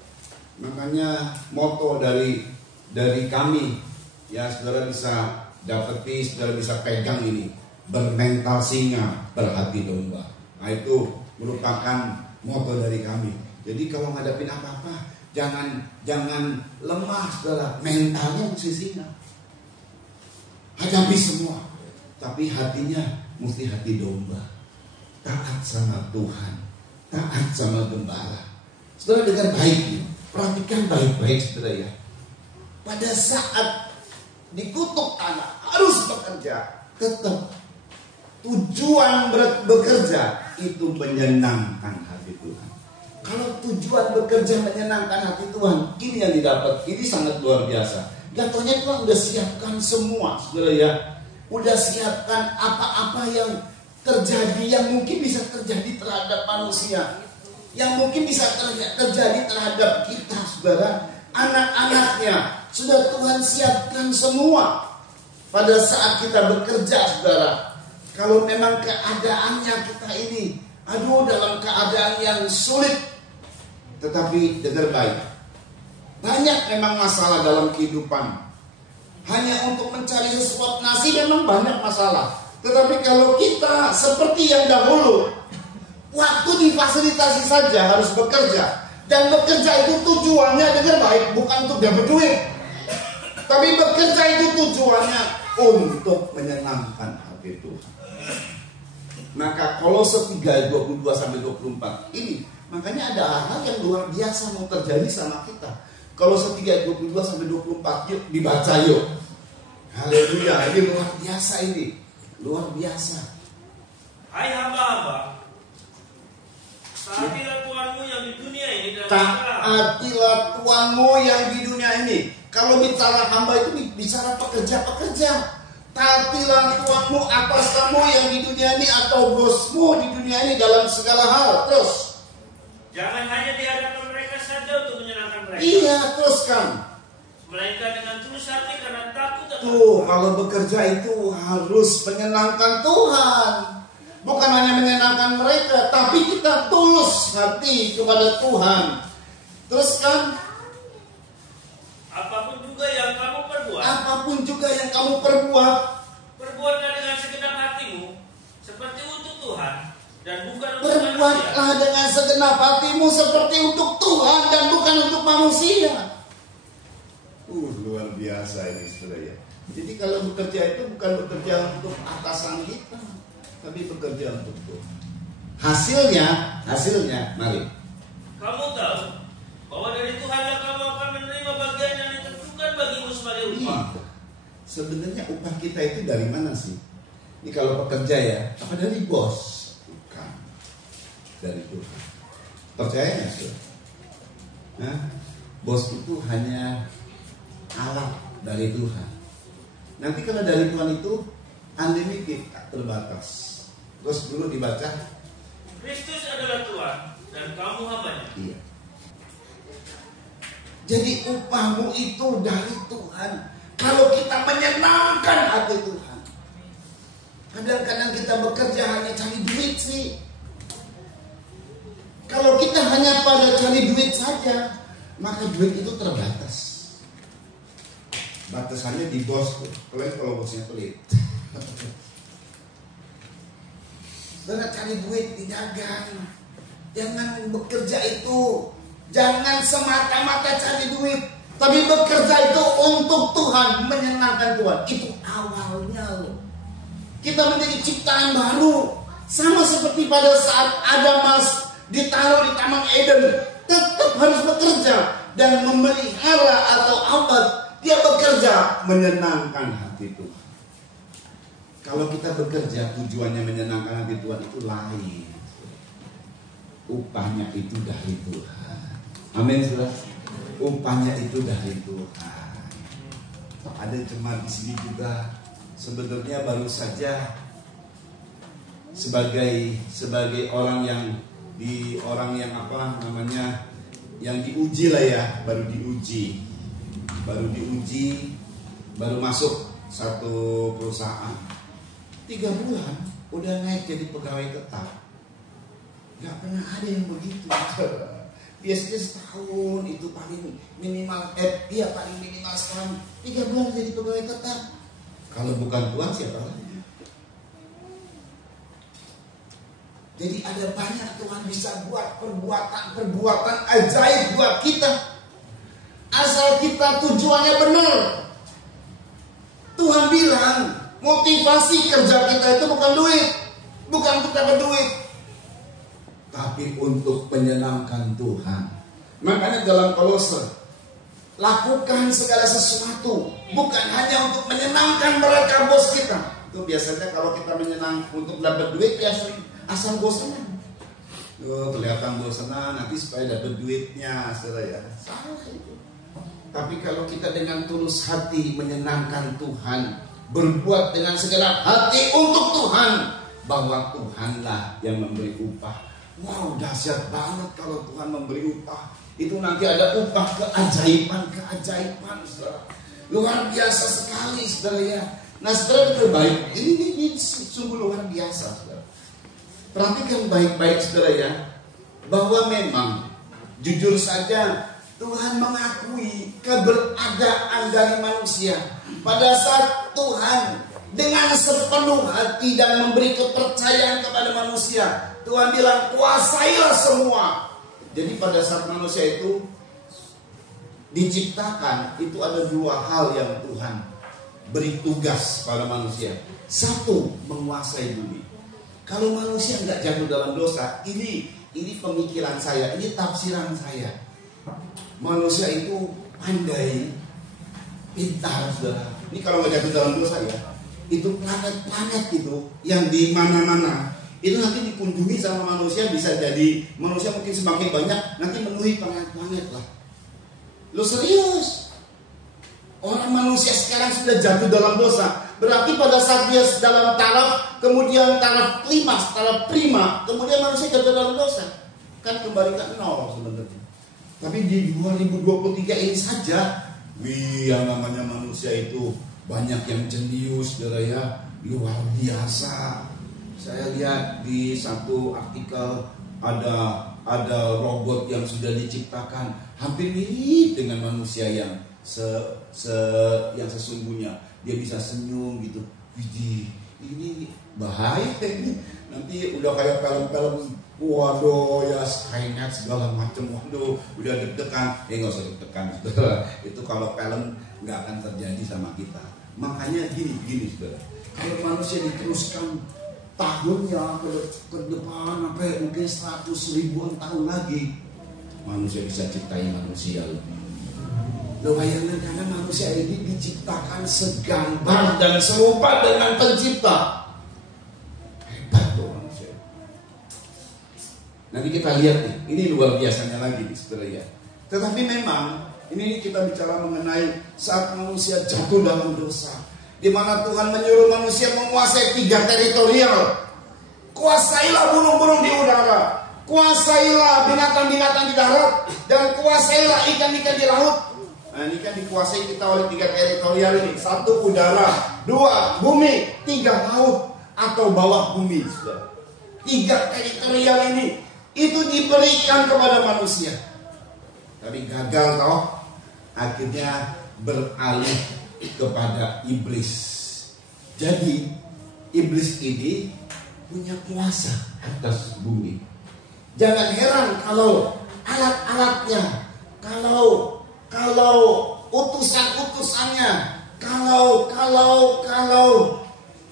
Makanya moto dari kami, ya saudara bisa dapati, saudara bisa pegang ini, bermental singa, berhati domba. Nah itu merupakan moto dari kami. Jadi kalau ngadapin apa-apa, jangan lemah, saudara. Mentalnya mesti singa, hadapi semua, tapi hatinya mesti hati domba, taat sama Tuhan, taat sama gembala. Saudara dengar baik nih, perhatikan baik-baik, saudara ya. Pada saat dikutuk tanah harus bekerja, tetap tujuan bekerja itu menyenangkan hati Tuhan. Kalau tujuan bekerja menyenangkan hati Tuhan, ini yang didapat, ini sangat luar biasa. Jatuhnya Tuhan udah siapkan semua, saudara ya. Udah siapkan apa-apa yang terjadi, yang mungkin bisa terjadi terhadap manusia, yang mungkin bisa terjadi terhadap kita, saudara. Anak-anaknya sudah Tuhan siapkan semua pada saat kita bekerja, saudara. Kalau memang keadaannya kita ini, dalam keadaan yang sulit, tetapi dengar baik, banyak memang masalah dalam kehidupan. Hanya untuk mencari sesuap nasi memang banyak masalah. Tetapi kalau kita seperti yang dahulu, waktu difasilitasi saja harus bekerja. Dan bekerja itu tujuannya, dengar baik, bukan untuk dapat duit. Tapi bekerja itu tujuannya untuk menyenangkan hati Tuhan. Maka Kolose 3 22-24 ini, makanya ada hal yang luar biasa mau terjadi sama kita. Kolose 3 22-24, yuk dibaca yuk. Haleluya, ini luar biasa ini. Luar biasa. Hai hamba-hamba, taatilah Tuhanmu yang di dunia ini dan taatilah Tuhanmu yang di dunia ini. Kalau bicara hamba itu bicara pekerja-pekerja. Taatilah Tuhanmu atas kamu yang di dunia ini atau bosmu di dunia ini dalam segala hal. Terus jangan hanya di hadapan mereka saja untuk menyenangkan mereka. Iya, teruskan. Melainkan dengan tulus hati karena takut. Tuh, kalau bekerja itu harus menyenangkan Tuhan. Bukan hanya menyenangkan mereka, tapi kita tulus hati kepada Tuhan. Teruskan. Apapun juga yang kamu perbuat. Apapun juga yang kamu perbuat. Perbuatlah dengan segenap hatimu, seperti untuk Tuhan dan bukan untuk manusia. Perbuatlah dengan segenap segenap hatimu seperti untuk Tuhan dan bukan untuk manusia. Luar biasa ini saudara ya. Jadi kalau bekerja itu bukan bekerja untuk atasan kita, tapi bekerja untuk Tuhan. Hasilnya, mari. Kamu tahu bahwa dari Tuhanlah kamu akan menerima bagian yang ditentukan bagimu sebagai upah. Sebenarnya upah kita itu dari mana sih? Ini kalau pekerja ya, apa dari bos? Bukan. Dari Tuhan. Percaya nggak sih? Bos itu hanya alat dari Tuhan. Nanti kalau dari Tuhan itu unlimited, terbatas. Terus dulu dibaca, Kristus adalah Tuhan dan kamu hambanya. iya. Jadi upahmu itu dari Tuhan. Kalau kita menyenangkan hati Tuhan. Kadang-kadang kita bekerja hanya cari duit sih. Kalau kita hanya pada cari duit saja, maka duit itu terbatas. Batasannya di bos tuh. Kalau bosnya pelit. Saudara, cari duit dijaga. Jangan bekerja itu, jangan semata-mata cari duit, tapi bekerja itu untuk Tuhan, menyenangkan Tuhan. Itu awalnya loh. Kita menjadi ciptaan baru, sama seperti pada saat Adam ditaruh di Taman Eden, tetap harus bekerja dan memelihara atau abad. Dia bekerja menyenangkan hati Tuhan. Kalau kita bekerja tujuannya menyenangkan hati Tuhan itu lain. Upahnya itu dari Tuhan. Amin, saudara. Upahnya itu dari Tuhan. Ada jemaat di sini juga sebenarnya baru saja sebagai orang yang yang diuji lah ya, baru masuk satu perusahaan 3 bulan udah naik jadi pegawai tetap. Gak pernah ada yang begitu. Biasanya setahun itu paling minimal setahun, 3 bulan jadi pegawai tetap. Kalau bukan Tuhan siapa lagi? Jadi ada banyak Tuhan bisa buat perbuatan ajaib buat kita. Asal kita tujuannya benar. Tuhan bilang motivasi kerja kita itu bukan duit, bukan untuk dapat duit, tapi untuk menyenangkan Tuhan. Makanya dalam Kolose, lakukan segala sesuatu bukan hanya untuk menyenangkan mereka bos kita. Itu biasanya kalau kita untuk dapat duit ya sering asal bosanan. Kelihatan bosanan nanti supaya dapat duitnya, saudara ya. Salah itu. Tapi kalau kita dengan tulus hati menyenangkan Tuhan, berbuat dengan segenap hati untuk Tuhan, bahwa Tuhanlah yang memberi upah. Wow, dahsyat banget kalau Tuhan memberi upah. Itu nanti ada upah keajaiban, saudara. Luar biasa sekali, saudara ya. Nah, saudara terbaik, ini sungguh luar biasa, saudara. Perhatikan baik-baik, saudara ya, bahwa memang jujur saja Tuhan mengakui keberadaan dari manusia. Pada saat Tuhan dengan sepenuh hati dan memberi kepercayaan kepada manusia, Tuhan bilang kuasailah semua. Jadi pada saat manusia itu diciptakan, itu ada 2 hal yang Tuhan beri tugas pada manusia. 1, menguasai bumi. Kalau manusia nggak jatuh dalam dosa, ini pemikiran saya, ini tafsiran saya. Manusia itu pandai, pintar, saudara. Ini kalau nggak jatuh dalam dosa ya, itu planet-planet itu yang di mana-mana itu nanti dikunjungi sama manusia, bisa jadi manusia mungkin semakin banyak nanti memenuhi planet-planet lah. Lo serius? Orang manusia sekarang sudah jatuh dalam dosa. Berarti pada saat dia dalam taraf, kemudian taraf klimaks, taraf prima, kemudian manusia jatuh dalam dosa, kan kembali ke 0 sebenarnya. Tapi di 2023 ini saja, yang namanya manusia itu banyak yang jenius, saudara ya, luar biasa. Saya lihat di satu artikel ada robot yang sudah diciptakan hampir mirip dengan manusia yang sesungguhnya. Dia bisa senyum gitu. Widih, ini bahaya ini. Nanti udah kayak film-film, waduh ya Skynet segala macam, waduh udah deg-degan. Nggak usah deg-degan, saudara. Itu kalau film nggak akan terjadi sama kita. Makanya gini, saudara. Kalau manusia diteruskan tahunnya ke depan sampai mungkin 100 ribuan tahun lagi, manusia bisa ciptain manusia lebih. Lo bayangkan, karena manusia ini diciptakan segambar dan serupa dengan pencipta. Hebat tuh manusia. Nanti kita lihat nih, ini luar biasanya lagi nih, saudara ya. Tetapi memang ini kita bicara mengenai saat manusia jatuh dalam dosa, di mana Tuhan menyuruh manusia menguasai 3 teritorial. Kuasailah burung-burung di udara, kuasailah binatang-binatang di darat, dan kuasailah ikan-ikan di laut. Nah, ini kan dikuasai kita oleh 3 teritorial ini. 1 udara, 2 bumi, 3 laut atau bawah bumi. 3 teritorial ini itu diberikan kepada manusia. Tapi gagal toh, akhirnya beralih kepada iblis. Jadi iblis ini punya kuasa atas bumi. Jangan heran kalau alat-alatnya, kalau utusan-utusannya, kalau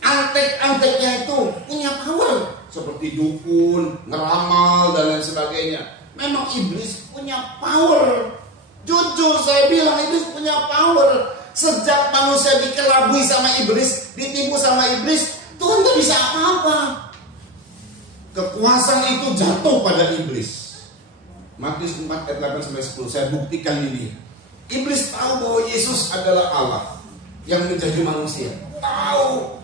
antek-anteknya itu punya power, seperti dukun, ngeramal dan lain sebagainya. Memang iblis punya power. Jujur saya bilang, iblis punya power. Sejak manusia dikelabui sama iblis, ditipu sama iblis, Tuhan gak bisa apa-apa. Kekuasaan itu jatuh pada iblis. Matius 4 ayat 8-10, saya buktikan ini. Iblis tahu bahwa Yesus adalah Allah yang menjadi manusia. Tahu.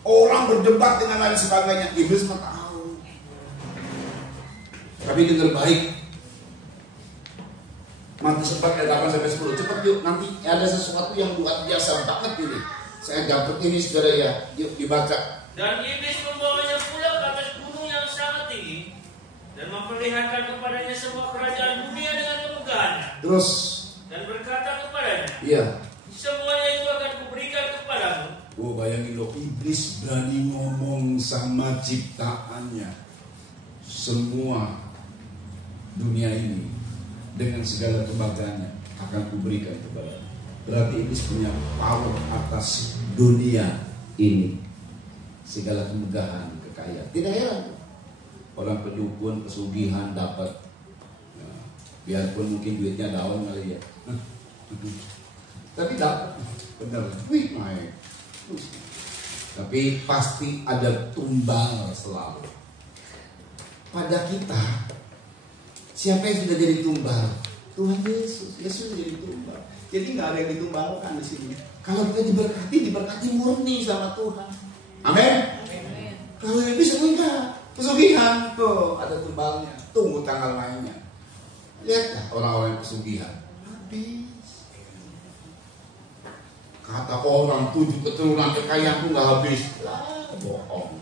Orang berdebat dengan lain sebagainya, iblis mah tahu. Tapi dengar baik. Matius 4 ayat 8-10, cepat yuk, nanti ada sesuatu yang luar biasa banget ini. Saya dapat ini, saudara ya, yuk dibaca. Dan iblis membawanya pula ke atas gunung yang sangat tinggi dan memperlihatkan kepadanya semua kerajaan dunia dengan kemegahannya. Terus dan berkata kepadanya, iya, semuanya itu akan kuberikan kepadamu. Oh, bayangin loh, iblis berani ngomong sama ciptaannya. Semua dunia ini dengan segala kebanggaannya akan kuberikan kepadamu. Berarti iblis punya power atas dunia ini. Segala kemegahan, kekayaan. Tidak heran orang pedukun, pesugihan dapat. Ya, biarpun mungkin duitnya daun kali ya. Tapi dapat. Benar, duit naik. Tapi pasti ada tumbal selalu. Pada kita, siapa yang sudah jadi tumbal? Tuhan Yesus. Yesus jadi tumbal. Jadi nggak ada yang ditumbalkan di sini. Kalau kita diberkati murni sama Tuhan. Amin. Kalau iblis enggak, pesugihan tuh ada tumbalnya. Tunggu tanggal mainnya. Lihatlah orang-orang yang pesugihan. Habis. Kata orang 7 keturunan kekayaan nggak habis. Lah, bohong.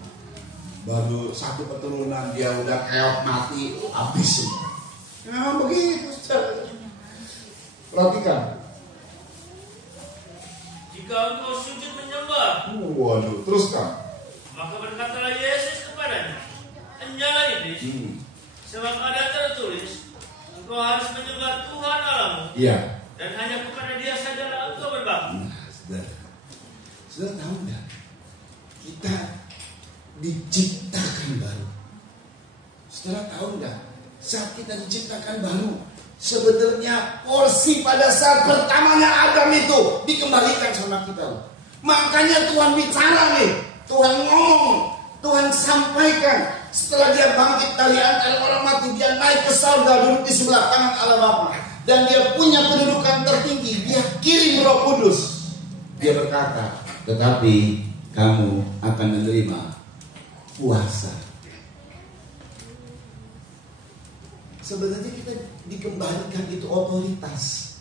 Baru 1 keturunan dia udah keok mati, habis. Memang begitu. Perhatikan. Jika engkau sujud menyembah, Waduh, teruskan. maka berkatalah Yesus kepadanya, enjala iblis, sebab ada tertulis, engkau harus menyembah Tuhan Allahmu, Iya. dan hanya kepada Dia sajalah engkau berbakti. Sudah tahu enggak? Kita diciptakan baru. Saudara tahu enggak? Saat kita diciptakan baru, sebenarnya porsi pada saat pertamanya Adam itu dikembalikan sama kita. Makanya Tuhan bicara nih, Tuhan ngomong, Tuhan sampaikan. Setelah dia bangkit dari antara orang mati, dia naik ke surga, duduk di sebelah kanan Allah Bapa, dan dia punya kedudukan tertinggi. Dia kirim Roh Kudus. Dia berkata, tetapi kamu akan menerima kuasa. Sebenarnya kita dikembalikan itu otoritas.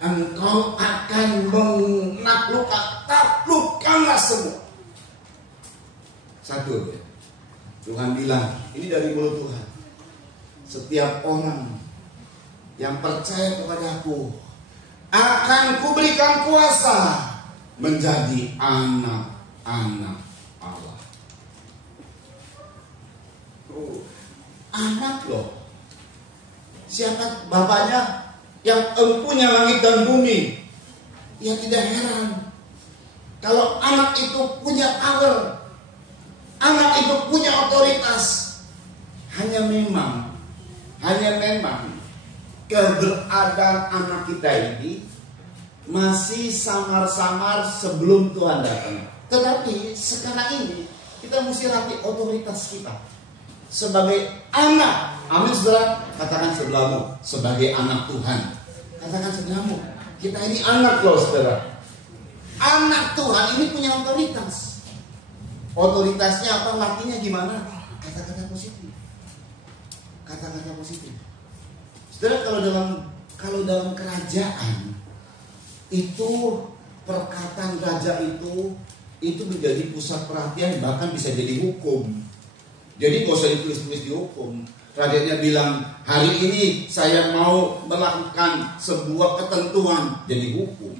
Engkau akan menaklukkan, taklukkanlah semua. Satu ya. Tuhan bilang, ini dari mulut Tuhan. Setiap orang yang percaya kepada Aku akan kuberikan kuasa menjadi anak-anak Allah. Anak loh. Siapa bapaknya yang empunya langit dan bumi? Ya tidak heran kalau anak itu punya power, anak itu punya otoritas. Hanya memang keberadaan anak kita ini masih samar-samar sebelum Tuhan datang. Tetapi sekarang ini kita mesti latih otoritas kita sebagai anak. Amin saudara. Katakan sebelahmu, sebagai anak Tuhan. Katakan sebelahmu, kita ini anak loh saudara. Anak Tuhan ini punya otoritas. Otoritasnya apa? Latihnya gimana? Kata-kata positif. Kata-kata positif. Saudara, kalau dalam kerajaan itu perkataan raja itu menjadi pusat perhatian, bahkan bisa jadi hukum. Jadi gak usah ditulis-tulis di hukum. Rajanya bilang, hari ini saya mau melakukan sebuah ketentuan, jadi hukum.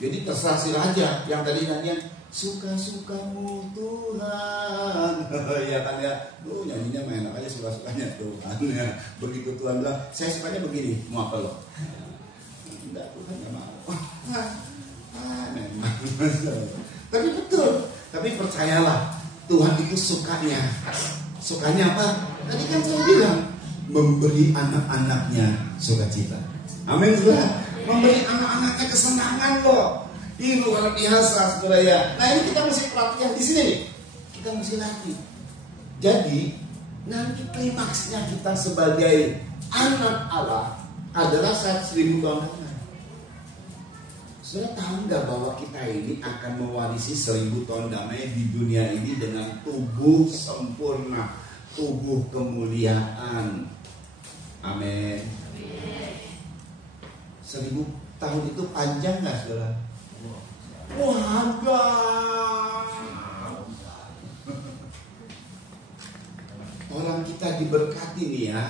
Jadi terserah si raja yang tadi nyanyian suka-sukamu Tuhan. Ya kan ya, nyanyinya main enak aja, suka-sukanya Tuhan ya. Begitu Tuhan bilang, saya sukanya begini, mau apa lo? Enggak, Tuhan gak mau. Memang. Tapi betul, tapi percayalah, Tuhan itu sukanya apa? Tadi kan saya bilang, memberi anak-anaknya sukacita. Amin saudara. Memberi anak-anaknya kesenangan loh. Ini luar biasa saudara ya. Nah ini kita mesti perhatian di sini nih. Kita mesti latih. Jadi nanti klimaksnya kita sebagai anak Allah adalah saat 1000 tahun lagi. Saudara tahu nggak bahwa kita ini akan mewarisi 1000 tahun damai di dunia ini dengan tubuh sempurna, tubuh kemuliaan. Amin. 1000 tahun itu panjang nggak saudara? Wah, enggak. Orang kita diberkati nih ya.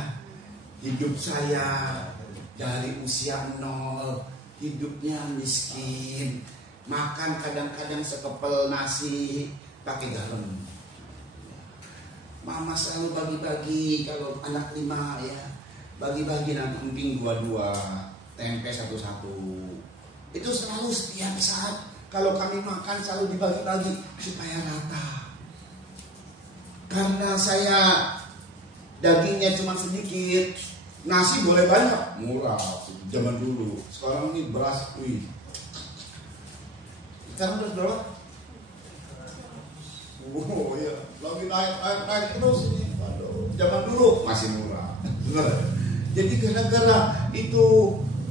Hidup saya dari usia 0, hidupnya miskin, makan kadang-kadang sekepel nasi pakai garam. Mama selalu bagi-bagi, kalau anak 5 ya, bagi-bagi nanti emping 2-2, tempe 1-1. Itu selalu setiap saat kalau kami makan selalu dibagi-bagi supaya rata. Karena saya dagingnya cuma sedikit, nasi boleh banyak, murah zaman dulu. Sekarang ini beras, sekarang beras berapa? Oh ya, lagi naik terus ini. Aduh, zaman dulu masih murah. Jadi gara-gara itu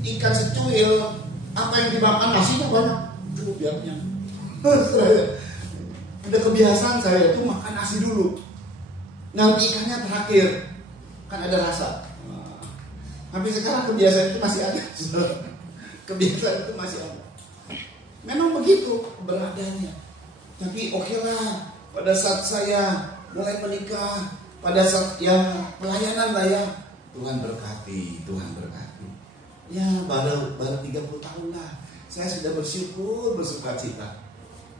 ikan secuil, apa yang dimakan nasinya banyak, cukup biarnya. Udah kebiasaan saya itu makan nasi dulu, nanti ikannya terakhir, kan ada rasa. Tapi sekarang kebiasaan itu masih ada. Kebiasaan itu masih ada. Memang begitu keberadaannya. Tapi oke lah, pada saat saya mulai menikah, pada saat yang pelayanan lah ya, Tuhan berkati, Tuhan berkati. Ya baru 30 tahun lah, saya sudah bersuka cita.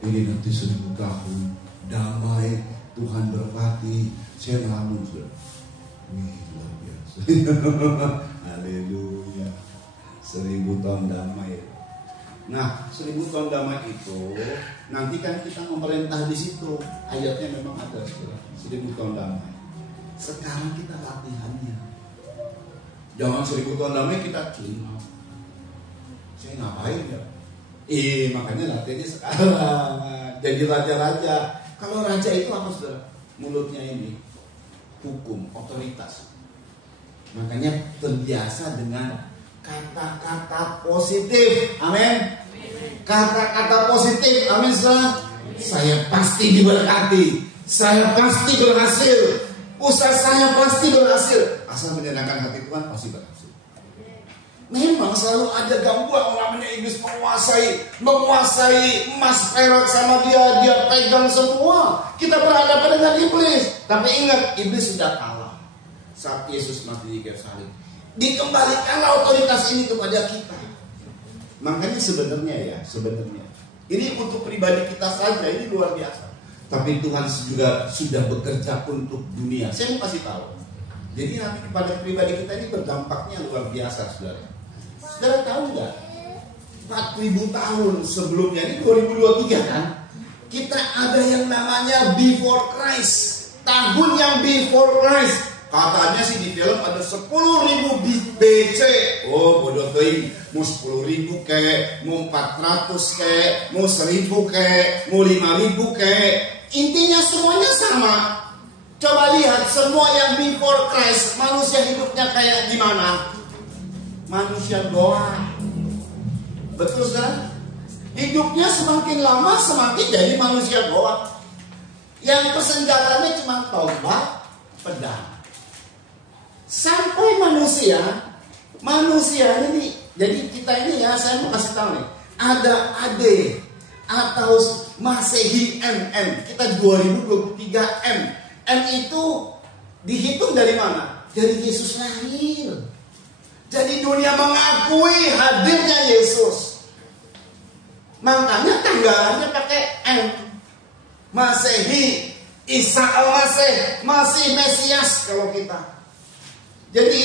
Ini nanti 1000 tahun damai, Tuhan berkati, saya ngelamun sudah. Wih, luar biasa. Haleluya. 1000 tahun damai. Nah, 1000 tahun damai itu nanti kan kita memerintah di situ. Ayatnya memang ada, 1000 tahun damai. Sekarang kita latihannya. Jangan 1000 tahun damai kita cuma. Saya ngapain ya? Makanya latihannya sekarang. Jadi raja-raja. Kalau raja itu apa saudara? Mulutnya ini hukum, otoritas. Makanya terbiasa dengan kata-kata positif. Amin. Kata-kata positif. Amin saudara. Saya pasti diberkati. Saya pasti berhasil. Usaha saya pasti berhasil. Asal menyenangkan hati Tuhan pasti berhasil. Memang selalu ada gangguan, namanya iblis menguasai emas perak sama dia pegang semua. Kita berhadapan dengan iblis. Tapi ingat, iblis sudah kalah saat Yesus mati di kayu salib. Dikembalikanlah otoritas ini kepada kita. Makanya sebenarnya ini untuk pribadi kita saja ini luar biasa. tapi Tuhan juga sudah bekerja untuk dunia. Saya mau kasih tahu. Jadi nanti kepada pribadi kita ini berdampaknya luar biasa, saudara. Saudara tahu nggak? 4.000 tahun sebelumnya, ini 2023 kan? Kita ada yang namanya Before Christ. Tahun yang Before Christ. Katanya sih di film ada 10.000 BC. Oh bodoh tuh, mau 10.000 kek, mau 400 kek, mau 1.000 kek, mau 5.000 kek. Intinya semuanya sama. Coba lihat semua yang Before Christ, manusia hidupnya kayak gimana? Manusia doa. Betul kan? Hidupnya semakin lama semakin jadi manusia doa. Yang persenjatanya cuma tombak, pedang. Sampai manusia ini, jadi kita ini ya, saya mau kasih tahu nih, ada AD atau Masehi MM, kita 2023 M. M itu dihitung dari mana? Dari Yesus lahir. Jadi dunia mengakui hadirnya Yesus. Makanya tanggalannya pakai M. Masehi, Isa al-Masih, masih Mesias kalau kita. Jadi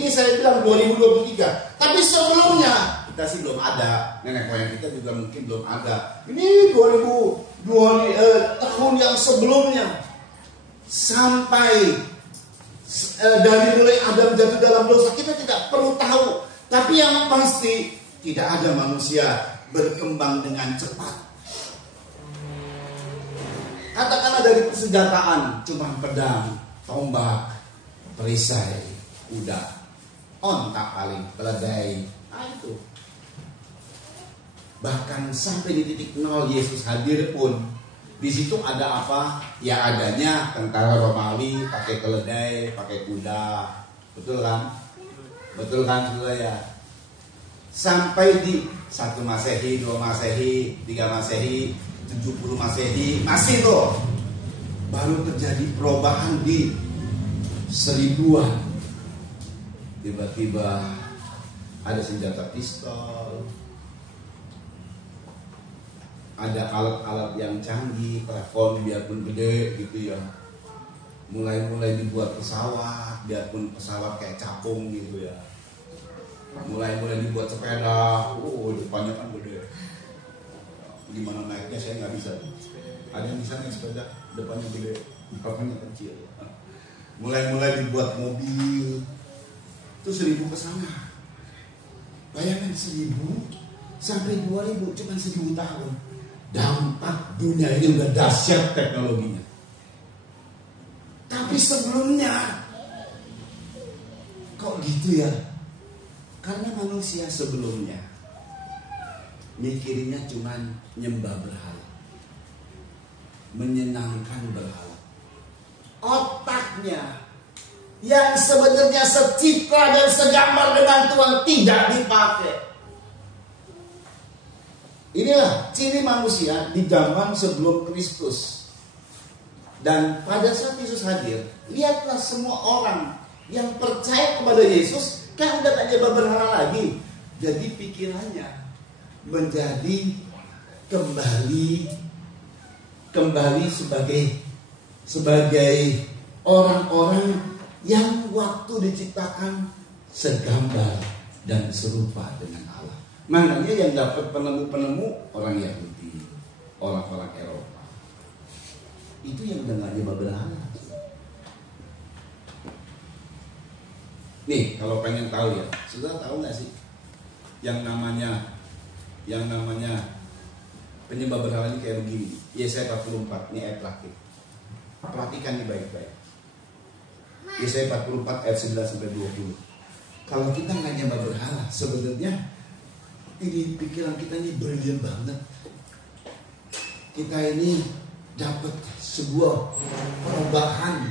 ini saya bilang 2023. Tapi sebelumnya kita sih belum ada. Nenek moyang kita juga mungkin belum ada. Ini 2020 tahun yang sebelumnya. Sampai dari mulai Adam jatuh dalam dosa, kita tidak perlu tahu. Tapi yang pasti tidak ada manusia berkembang dengan cepat. Katakanlah dari persenjataan, cuma pedang, tombak, perisai, kuda, ontak paling, keledai. Nah itu. Bahkan sampai di titik nol Yesus hadir pun, di situ ada apa? Ya adanya tentara Romawi pakai keledai, pakai kuda. Betul kan? Betul kan saudara ya? Sampai di 1 Masehi, 2 Masehi, 3 Masehi, 70 Masehi, masih loh. Baru terjadi perubahan di 1000-an. Tiba-tiba ada senjata pistol, ada alat-alat yang canggih, telepon biarpun gede gitu ya. Mulai dibuat pesawat, biarpun pesawat kayak capung gitu ya. Mulai dibuat sepeda, depannya kan gede. Gimana naiknya saya nggak bisa. Ada yang bisa naik sepeda, depannya gede, belakangnya kecil. Mulai dibuat mobil, itu 1000 ke sana. Bayangkan 1000 sampai 2000, cuma 1000 tahun. Dampak dunia ini udah dahsyat teknologinya. Tapi sebelumnya kok gitu ya? Karena manusia sebelumnya mikirinnya cuma nyembah berhala, menyenangkan berhala. Otaknya yang sebenarnya secitra dan segambar dengan Tuhan tidak dipakai. Inilah ciri manusia di zaman sebelum Kristus. Dan pada saat Yesus hadir, lihatlah semua orang yang percaya kepada Yesus kan udah tak nyembah berhala lagi. Jadi pikirannya menjadi kembali sebagai orang-orang yang waktu diciptakan segambar dan serupa dengan Allah. Makanya yang dapat penemu-penemu orang Yahudi, orang-orang Eropa. Itu yang udah gak nyembah berhala. Nih, kalau pengen tahu ya, sudah tahu nggak sih yang namanya penyembah berhala ini kayak begini. Yesaya 44, ini ayat terakhir. Perhatikan nih baik-baik. Yesaya 44 ayat 9 sampai 20. Kalau kita nggak nyembah berhala, sebenarnya ini pikiran kita ini brilian banget. Kita ini dapat sebuah perubahan.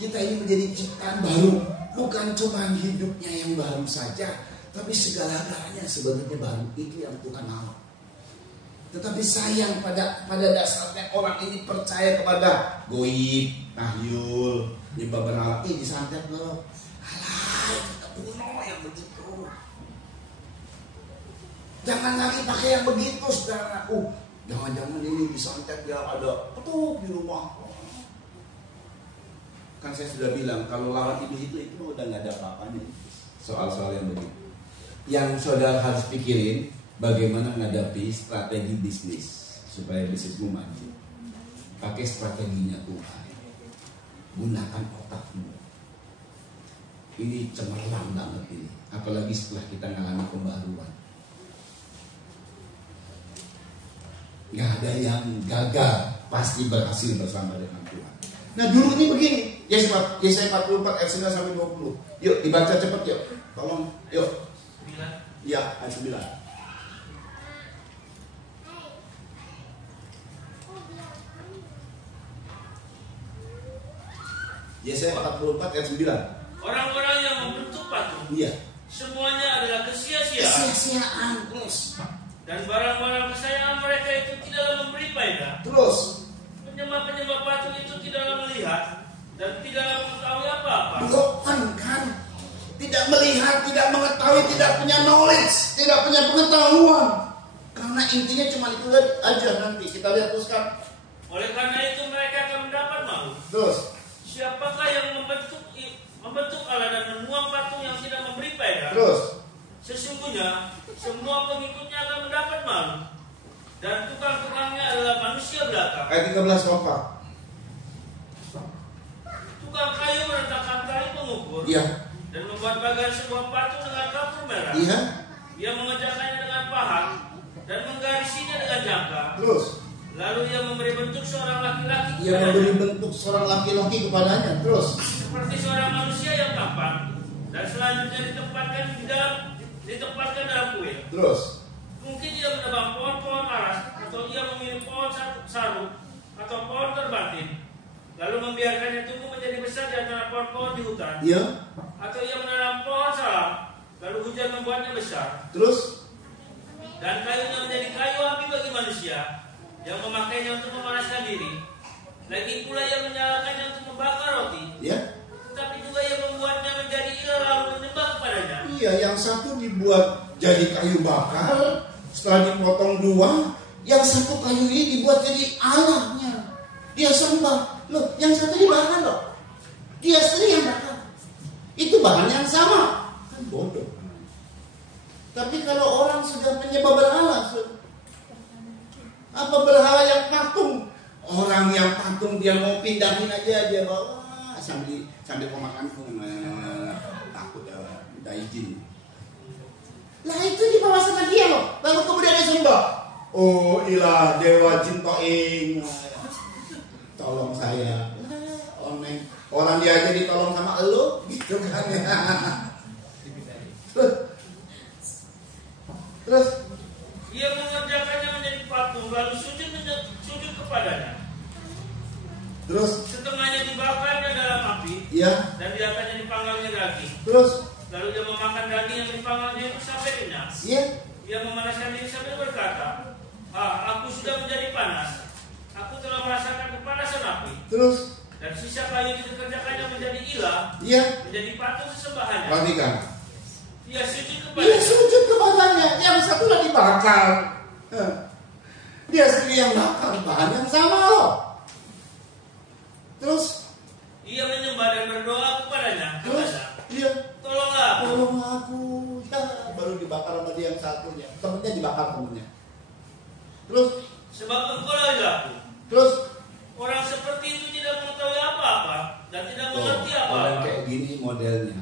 Kita ini menjadi ciptaan baru. Bukan cuma hidupnya yang baru saja, tapi segala-galanya sebenarnya baru. Itu yang Tuhan mau. Tetapi sayang pada dasarnya orang ini percaya kepada goib, tahyul, nyembah berhala. Ini disantet loh. Alah, kita kuno yang begitu. Jangan lagi pakai yang begitu, saudara. Jangan-jangan ini disantet ya, ada petuk di rumah. Kan saya sudah bilang kalau lawan iblis itu udah nggak ada apa-apanya. Soal-soal yang begitu. Yang saudara harus pikirin bagaimana menghadapi strategi bisnis supaya bisnismu maju. Pakai strateginya Tuhan. Gunakan otakmu. Ini cemerlang banget ini. Apalagi setelah kita mengalami pembaruan. Gak ada yang gagal, pasti berhasil bersama dengan Tuhan. Nah dulu ini begini, Yesaya 44 ayat 9 sampai 20. Yuk dibaca cepat yuk. Tolong, yuk. 9. Ya, ayat 9. Yesaya 44 ayat 9. Orang-orang yang membentuk patung, Iya. semuanya adalah kesia-siaan. Kesia-siaan terus. Dan barang-barang kesayangan mereka itu tidaklah memberi faedah. Terus. Penyembah-penyembah patung itu tidaklah melihat dan tidaklah mengetahui apa-apa. Bukan kan? Tidak melihat, tidak mengetahui, tidak punya knowledge, tidak punya pengetahuan. Karena intinya cuma itu aja nanti. Kita lihat terus kan. Oleh karena itu mereka akan mendapat malu. Terus. Siapakah yang membentuk Allah dan menuang patung yang tidak memberi faedah? Terus. Sesungguhnya semua pengikutnya akan mendapat malu. Dan tukang-tukangnya adalah manusia belaka. Ayat 13 kompak. Tukang kayu menentangkan tali pengukur. Iya. Dan membuat bagan sebuah patung dengan kapur merah. Iya. Ia mengerjakannya dengan pahat dan menggarisinya dengan jangka. Terus. Lalu ia memberi bentuk seorang laki-laki. Ia memberi bentuk seorang laki-laki kepadanya. Terus. Seperti seorang manusia yang tampan. Dan selanjutnya ditempatkan dalam kuil. Terus. Mungkin ia menebang pohon-pohon aras, atau ia memilih pohon saru atau pohon terbatin, lalu membiarkannya tumbuh menjadi besar di antara pohon-pohon di hutan. Iya. Atau ia menanam pohon salam, lalu hujan membuatnya besar. Terus. Dan kayunya menjadi kayu api bagi manusia yang memakainya untuk memanaskan diri. Lagi pula ia menyalakannya untuk membakar roti. Iya. Tetapi juga ia membuatnya menjadi ilah lalu menyembah kepadanya. Iya, yang satu dibuat jadi kayu bakar, setelah dipotong dua, yang satu kayu ini dibuat jadi Allahnya. Dia sembah. Loh, yang satu dibakar loh. Dia sendiri yang bakar. Itu bahan yang sama. Kan bodoh. Tapi kalau orang sudah menyembah berhala, apa berhala yang patung? Orang yang patung dia mau pindahin aja dia bawa sambil pemakan takut minta izin. Lah itu dibawa sama dia loh. Lalu kemudian dia sembah. Oh ilah dewa Jintoing, tolong saya. Orang dia aja ditolong sama elu gitu kan. Terus ia mengerjakannya menjadi patung, lalu sujud kepadanya. Terus Setengahnya dibakarnya dalam api, iya. dan di atasnya dipanggalnya daging. Terus Lalu dia memakan daging yang dipanggalnya itu sampai kenyang. iya. Dia memanaskan diri sambil berkata, aku sudah menjadi panas. Aku telah merasakan kepanasan api. Terus Dan sisa kayu itu dikerjakannya menjadi ilah, iya. menjadi patung sesembahannya. Perhatikan. Dia sujud Dia kepadanya. sujud kepadanya. Yang satu lagi bakar. Dia sendiri yang bakar. Bahan yang sama loh. Terus Ia menyembah dan berdoa kepadanya. Terus Katanya, dia tolonglah aku. tolong aku. Ya, baru dibakar sama dia yang satunya. Temennya dibakar temennya. Terus Sebab engkau lah ilahku. terus Orang seperti itu tidak mengetahui apa-apa dan tidak mengerti orang apa-apa. kayak gini modelnya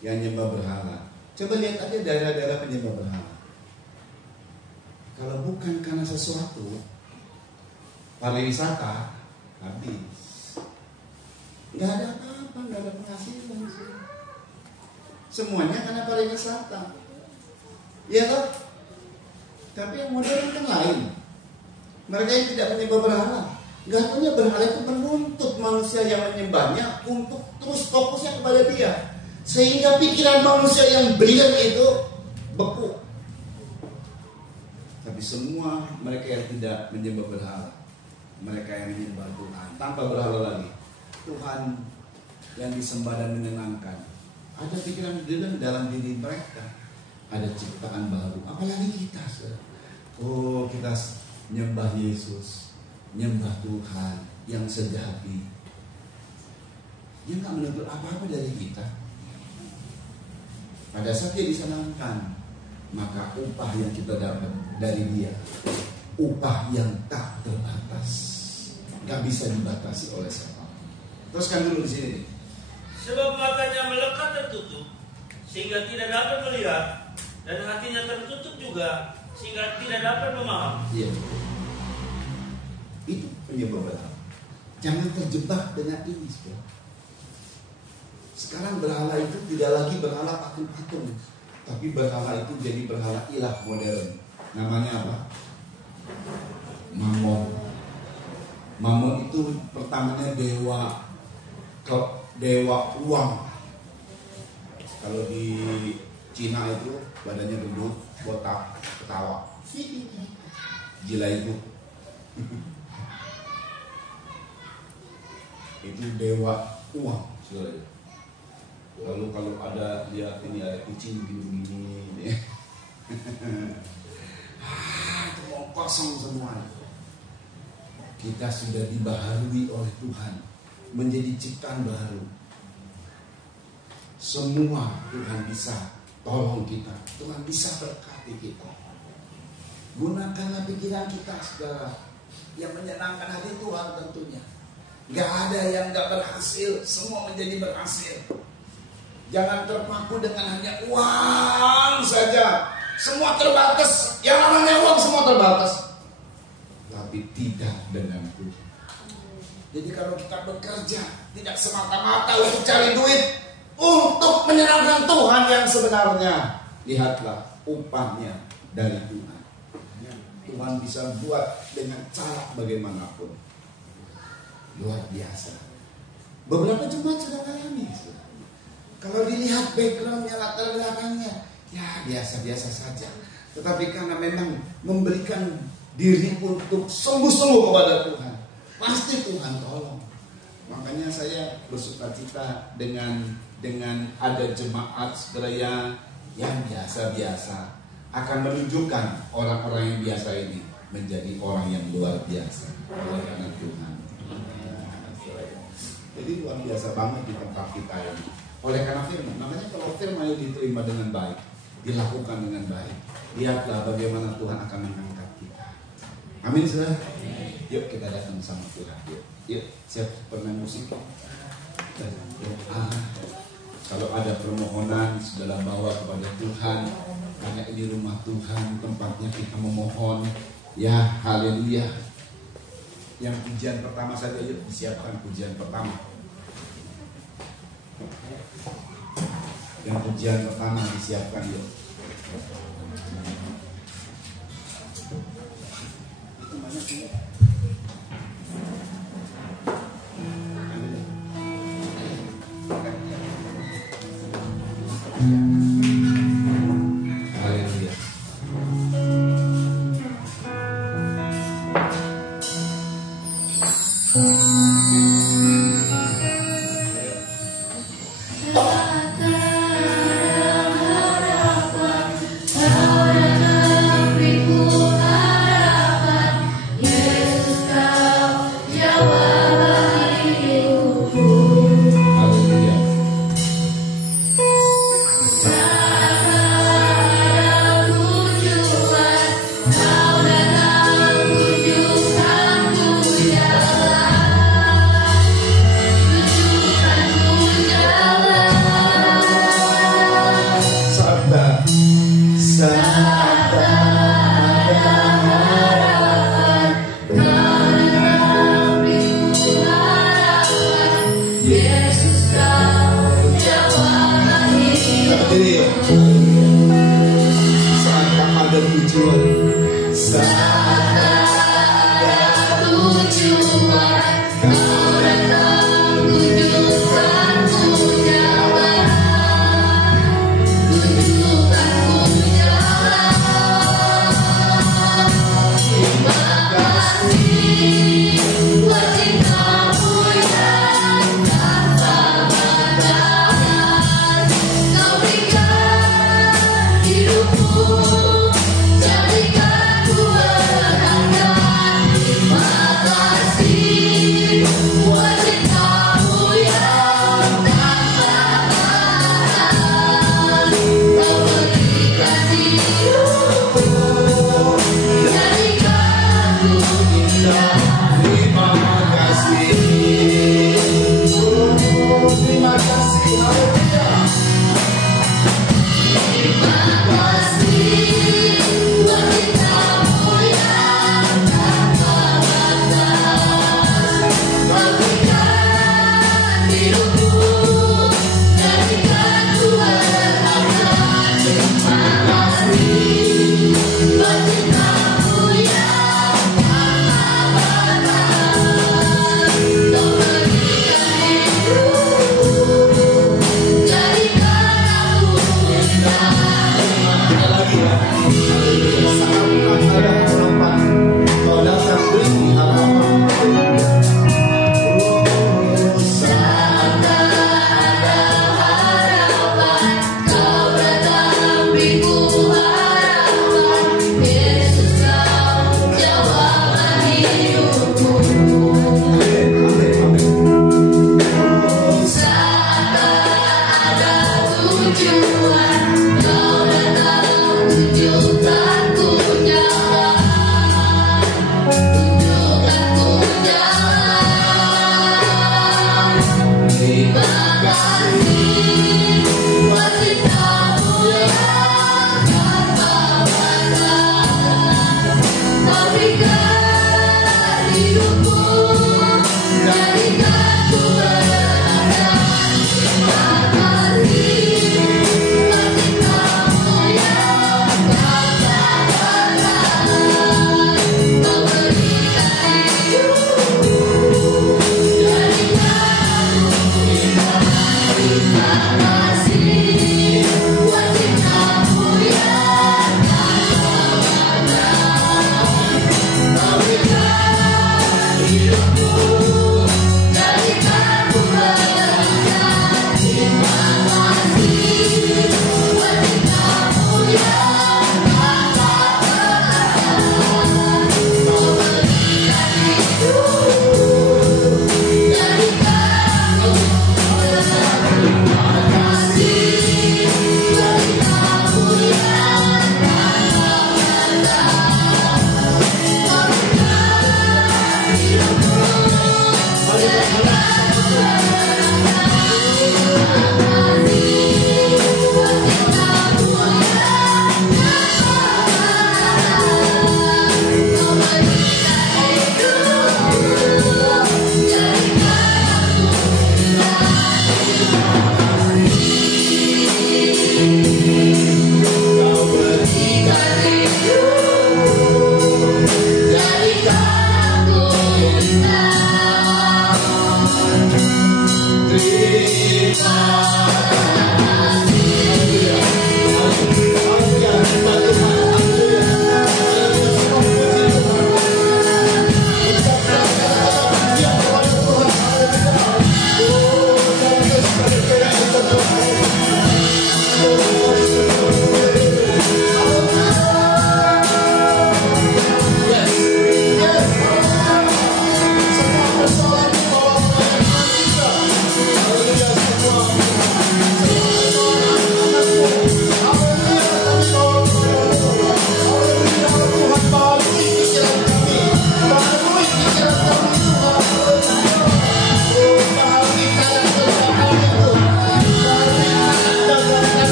yang nyembah berhala. Coba lihat aja daerah-daerah penyembah berhala. Kalau bukan karena sesuatu pariwisata habis. Nggak ada apa-apa, nggak ada penghasilan. Semuanya karena pariwisata. Iya toh? Tapi yang modern kan lain. Mereka yang tidak menyembah berhala, nggak punya berhala itu menuntut manusia yang menyembahnya untuk terus fokusnya kepada dia, sehingga pikiran manusia yang brilian itu beku. Tapi semua mereka yang tidak menyembah berhala, mereka yang menyembah Tuhan tanpa berhala lagi, Tuhan yang disembah dan menyenangkan. Ada pikiran brilian dalam diri mereka, ada ciptaan baru. Apalagi kita, oh kita nyembah Yesus, nyembah Tuhan yang sejati. Dia nggak menuntut apa-apa dari kita. Pada saat dia disenangkan, maka upah yang kita dapat dari dia, upah yang tak terbatas, nggak bisa dibatasi oleh siapa. Teruskan dulu di sini. Sebab matanya melekat dan tutup, sehingga tidak dapat melihat, dan hatinya tertutup juga, sehingga tidak dapat memahami. Iya. Itu penyebab berhala. Jangan terjebak dengan ini, saudara. Sekarang berhala itu tidak lagi berhala patung-patung, tapi berhala itu jadi berhala ilah modern. Namanya apa? Mammon. Mammon itu pertamanya dewa uang. Kalau di Cina itu badannya gendut, botak, ketawa, gila itu. Itu dewa uang, saudara. Lalu kalau ada lihat ini ada kucing begini-begini, itu mau kosong semua. Kita sudah dibaharui oleh Tuhan, menjadi ciptaan baru. Semua Tuhan bisa tolong kita, Tuhan bisa berkati kita. Gunakanlah pikiran kita, saudara, yang menyenangkan hati Tuhan tentunya. Gak ada yang gak berhasil, semua menjadi berhasil. Jangan terpaku dengan hanya uang saja. Semua terbatas. Yang namanya uang semua terbatas. Tapi tidak dengan Tuhan. Jadi kalau kita bekerja, tidak semata-mata untuk cari duit, untuk menyenangkan Tuhan yang sebenarnya. Lihatlah upahnya dari Tuhan. Tuhan bisa buat dengan cara bagaimanapun. Luar biasa. Beberapa jemaat sudah alami. Kalau dilihat backgroundnya, latar belakangnya, ya biasa-biasa saja. Tetapi karena memang memberikan diri untuk sungguh-sungguh kepada Tuhan, pasti Tuhan tolong. Makanya saya bersukacita dengan ada jemaat saudara yang biasa-biasa akan menunjukkan orang-orang yang biasa ini menjadi orang yang luar biasa oleh karena Tuhan. Jadi luar biasa banget di tempat kita ini. Oleh karena firman, namanya kalau firman itu diterima dengan baik, dilakukan dengan baik, lihatlah bagaimana Tuhan akan mengangkat kita. Amin, saudara. Yuk kita datang sama Tuhan. Yuk siap permain musik. Kalau ada permohonan, saudara bawa kepada Tuhan. Karena ini rumah Tuhan, tempatnya kita memohon. Ya, haleluya. Yang pujian pertama saja, yuk disiapkan pujian pertama. Yang pujian pertama disiapkan yuk. Itu banyak sih. Haleluya. Kau datang tujukan ku jalan.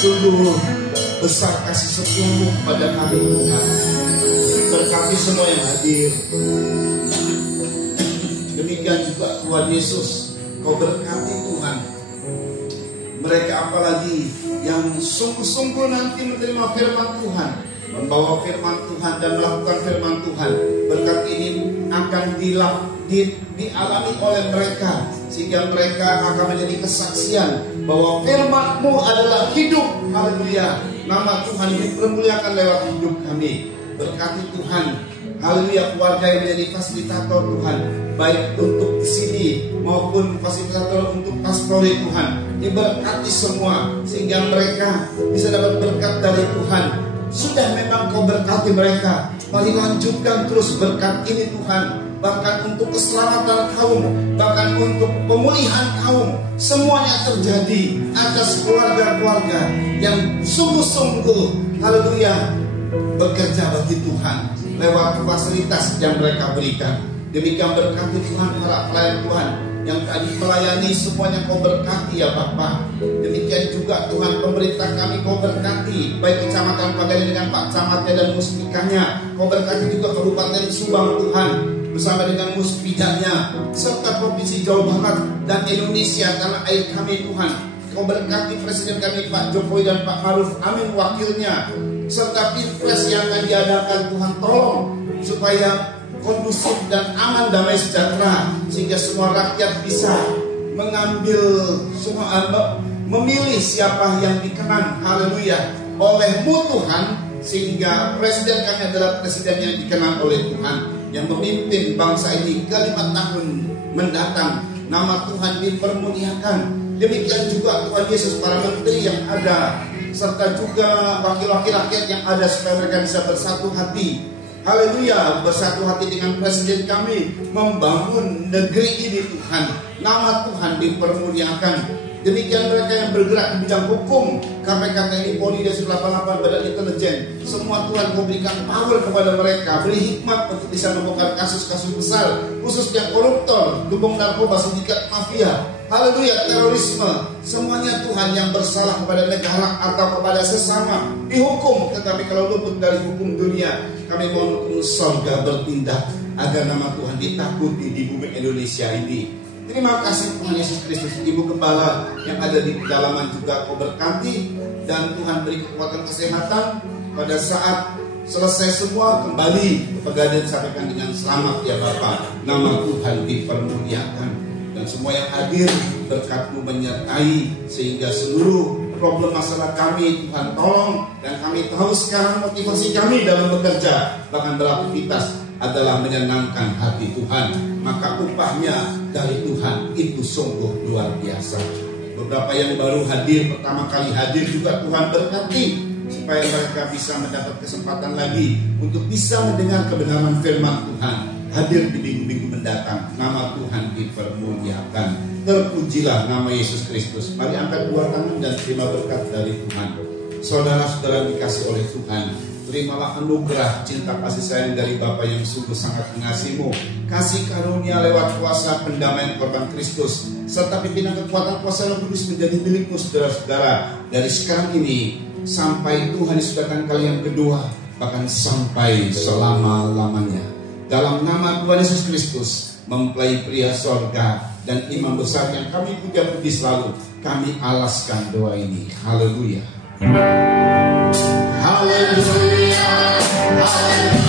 Sungguh besar kasih setiamu kepada kami Tuhan. Berkati semua yang hadir. Demikian juga Tuhan Yesus, Kau berkati Tuhan mereka apalagi yang sungguh-sungguh nanti menerima firman Tuhan, membawa firman Tuhan dan melakukan firman Tuhan. Berkat ini akan dialami oleh mereka, sehingga mereka akan menjadi kesaksian bahwa firman-Mu adalah hidup. Haleluya. Nama Tuhan dipermuliakan lewat hidup kami. Berkati Tuhan, haleluya, keluarga yang menjadi fasilitator Tuhan, baik untuk di sini maupun fasilitator untuk pastori Tuhan, diberkati semua sehingga mereka bisa dapat berkat dari Tuhan. Sudah memang Kau berkati mereka, mari lanjutkan terus berkat ini Tuhan, bahkan untuk keselamatan kaum, bahkan untuk pemulihan kaum, semuanya terjadi atas keluarga-keluarga yang sungguh-sungguh, haleluya, bekerja bagi Tuhan lewat fasilitas yang mereka berikan. Demikian berkati Tuhan para pelayan Tuhan yang tadi melayani, semuanya Kau berkati ya Bapa. Demikian juga Tuhan pemerintah kami Kau berkati, baik Kecamatan Pagayan dengan Pak Camatnya dan Muspikanya. Kau berkati juga Kabupaten Subang Tuhan bersama dengan Muspidanya, serta Provinsi Jawa Barat dan Indonesia tanah air kami Tuhan. Kau berkati Presiden kami Pak Jokowi dan Pak Maruf Amin wakilnya, serta Pilpres yang akan diadakan Tuhan, tolong supaya kondusif dan aman, damai, sejahtera, sehingga semua rakyat bisa mengambil memilih siapa yang dikenan, haleluya, oleh-Mu Tuhan, sehingga presiden kami adalah presiden yang dikenal oleh Tuhan, yang memimpin bangsa ini ke 5 tahun mendatang. Nama Tuhan dipermuliakan. Demikian juga Tuhan Yesus, para menteri yang ada, serta juga wakil-wakil rakyat yang ada, supaya mereka bisa bersatu hati, haleluya, bersatu hati dengan presiden kami, membangun negeri ini Tuhan. Nama Tuhan dipermuliakan. Demikian mereka yang bergerak di bidang hukum, KPK, TNI, Polri, Densus 88, Badan Intelijen, semua Tuhan Kau berikan power kepada mereka, beri hikmat untuk bisa membongkar kasus-kasus besar, khususnya koruptor, gembong narkoba, sindikat mafia, haleluya, terorisme. Semuanya Tuhan yang bersalah kepada negara atau kepada sesama dihukum. Tetapi kalau luput dari hukum dunia, kami mohon untuk surga bertindak agar nama Tuhan ditakuti di bumi Indonesia ini. Terima kasih Tuhan Yesus Kristus. Ibu Gembala yang ada di pedalaman juga Kau berkati, dan Tuhan beri kekuatan kesehatan pada saat Selesai semua kembali ke Pegadaian sampaikan dengan selamat ya Bapa. Nama Tuhan dipermuliakan. Dan semua yang hadir berkat-Mu menyertai sehingga seluruh problem masalah kami Tuhan tolong. Dan kami tahu sekarang motivasi kami dalam bekerja bahkan beraktivitas adalah menyenangkan hati Tuhan. Maka upahnya dari Tuhan itu sungguh luar biasa. Beberapa yang baru hadir, pertama kali hadir juga Tuhan berkati supaya mereka bisa mendapat kesempatan lagi untuk bisa mendengar kebenaran firman Tuhan. Hadir di minggu-minggu mendatang. Nama Tuhan dipermuliakan. Terpujilah nama Yesus Kristus. Mari angkat dua tangan dan terima berkat dari Tuhan. Saudara-saudara dikasih oleh Tuhan, terimalah anugerah cinta kasih sayang dari Bapa yang sungguh sangat mengasihimu. Kasih karunia lewat kuasa pendamaian korban Kristus serta pimpinan kekuatan kuasa Roh Kudus menjadi milikmu saudara-saudara. Dari sekarang ini sampai Tuhan Yesus datang kali yang kedua, bahkan sampai selama-lamanya. Dalam nama Tuhan Yesus Kristus, mempelai pria sorga dan imam besar yang kami puja-puji selalu, kami alaskan doa ini. Haleluya. Haleluya. Haleluya.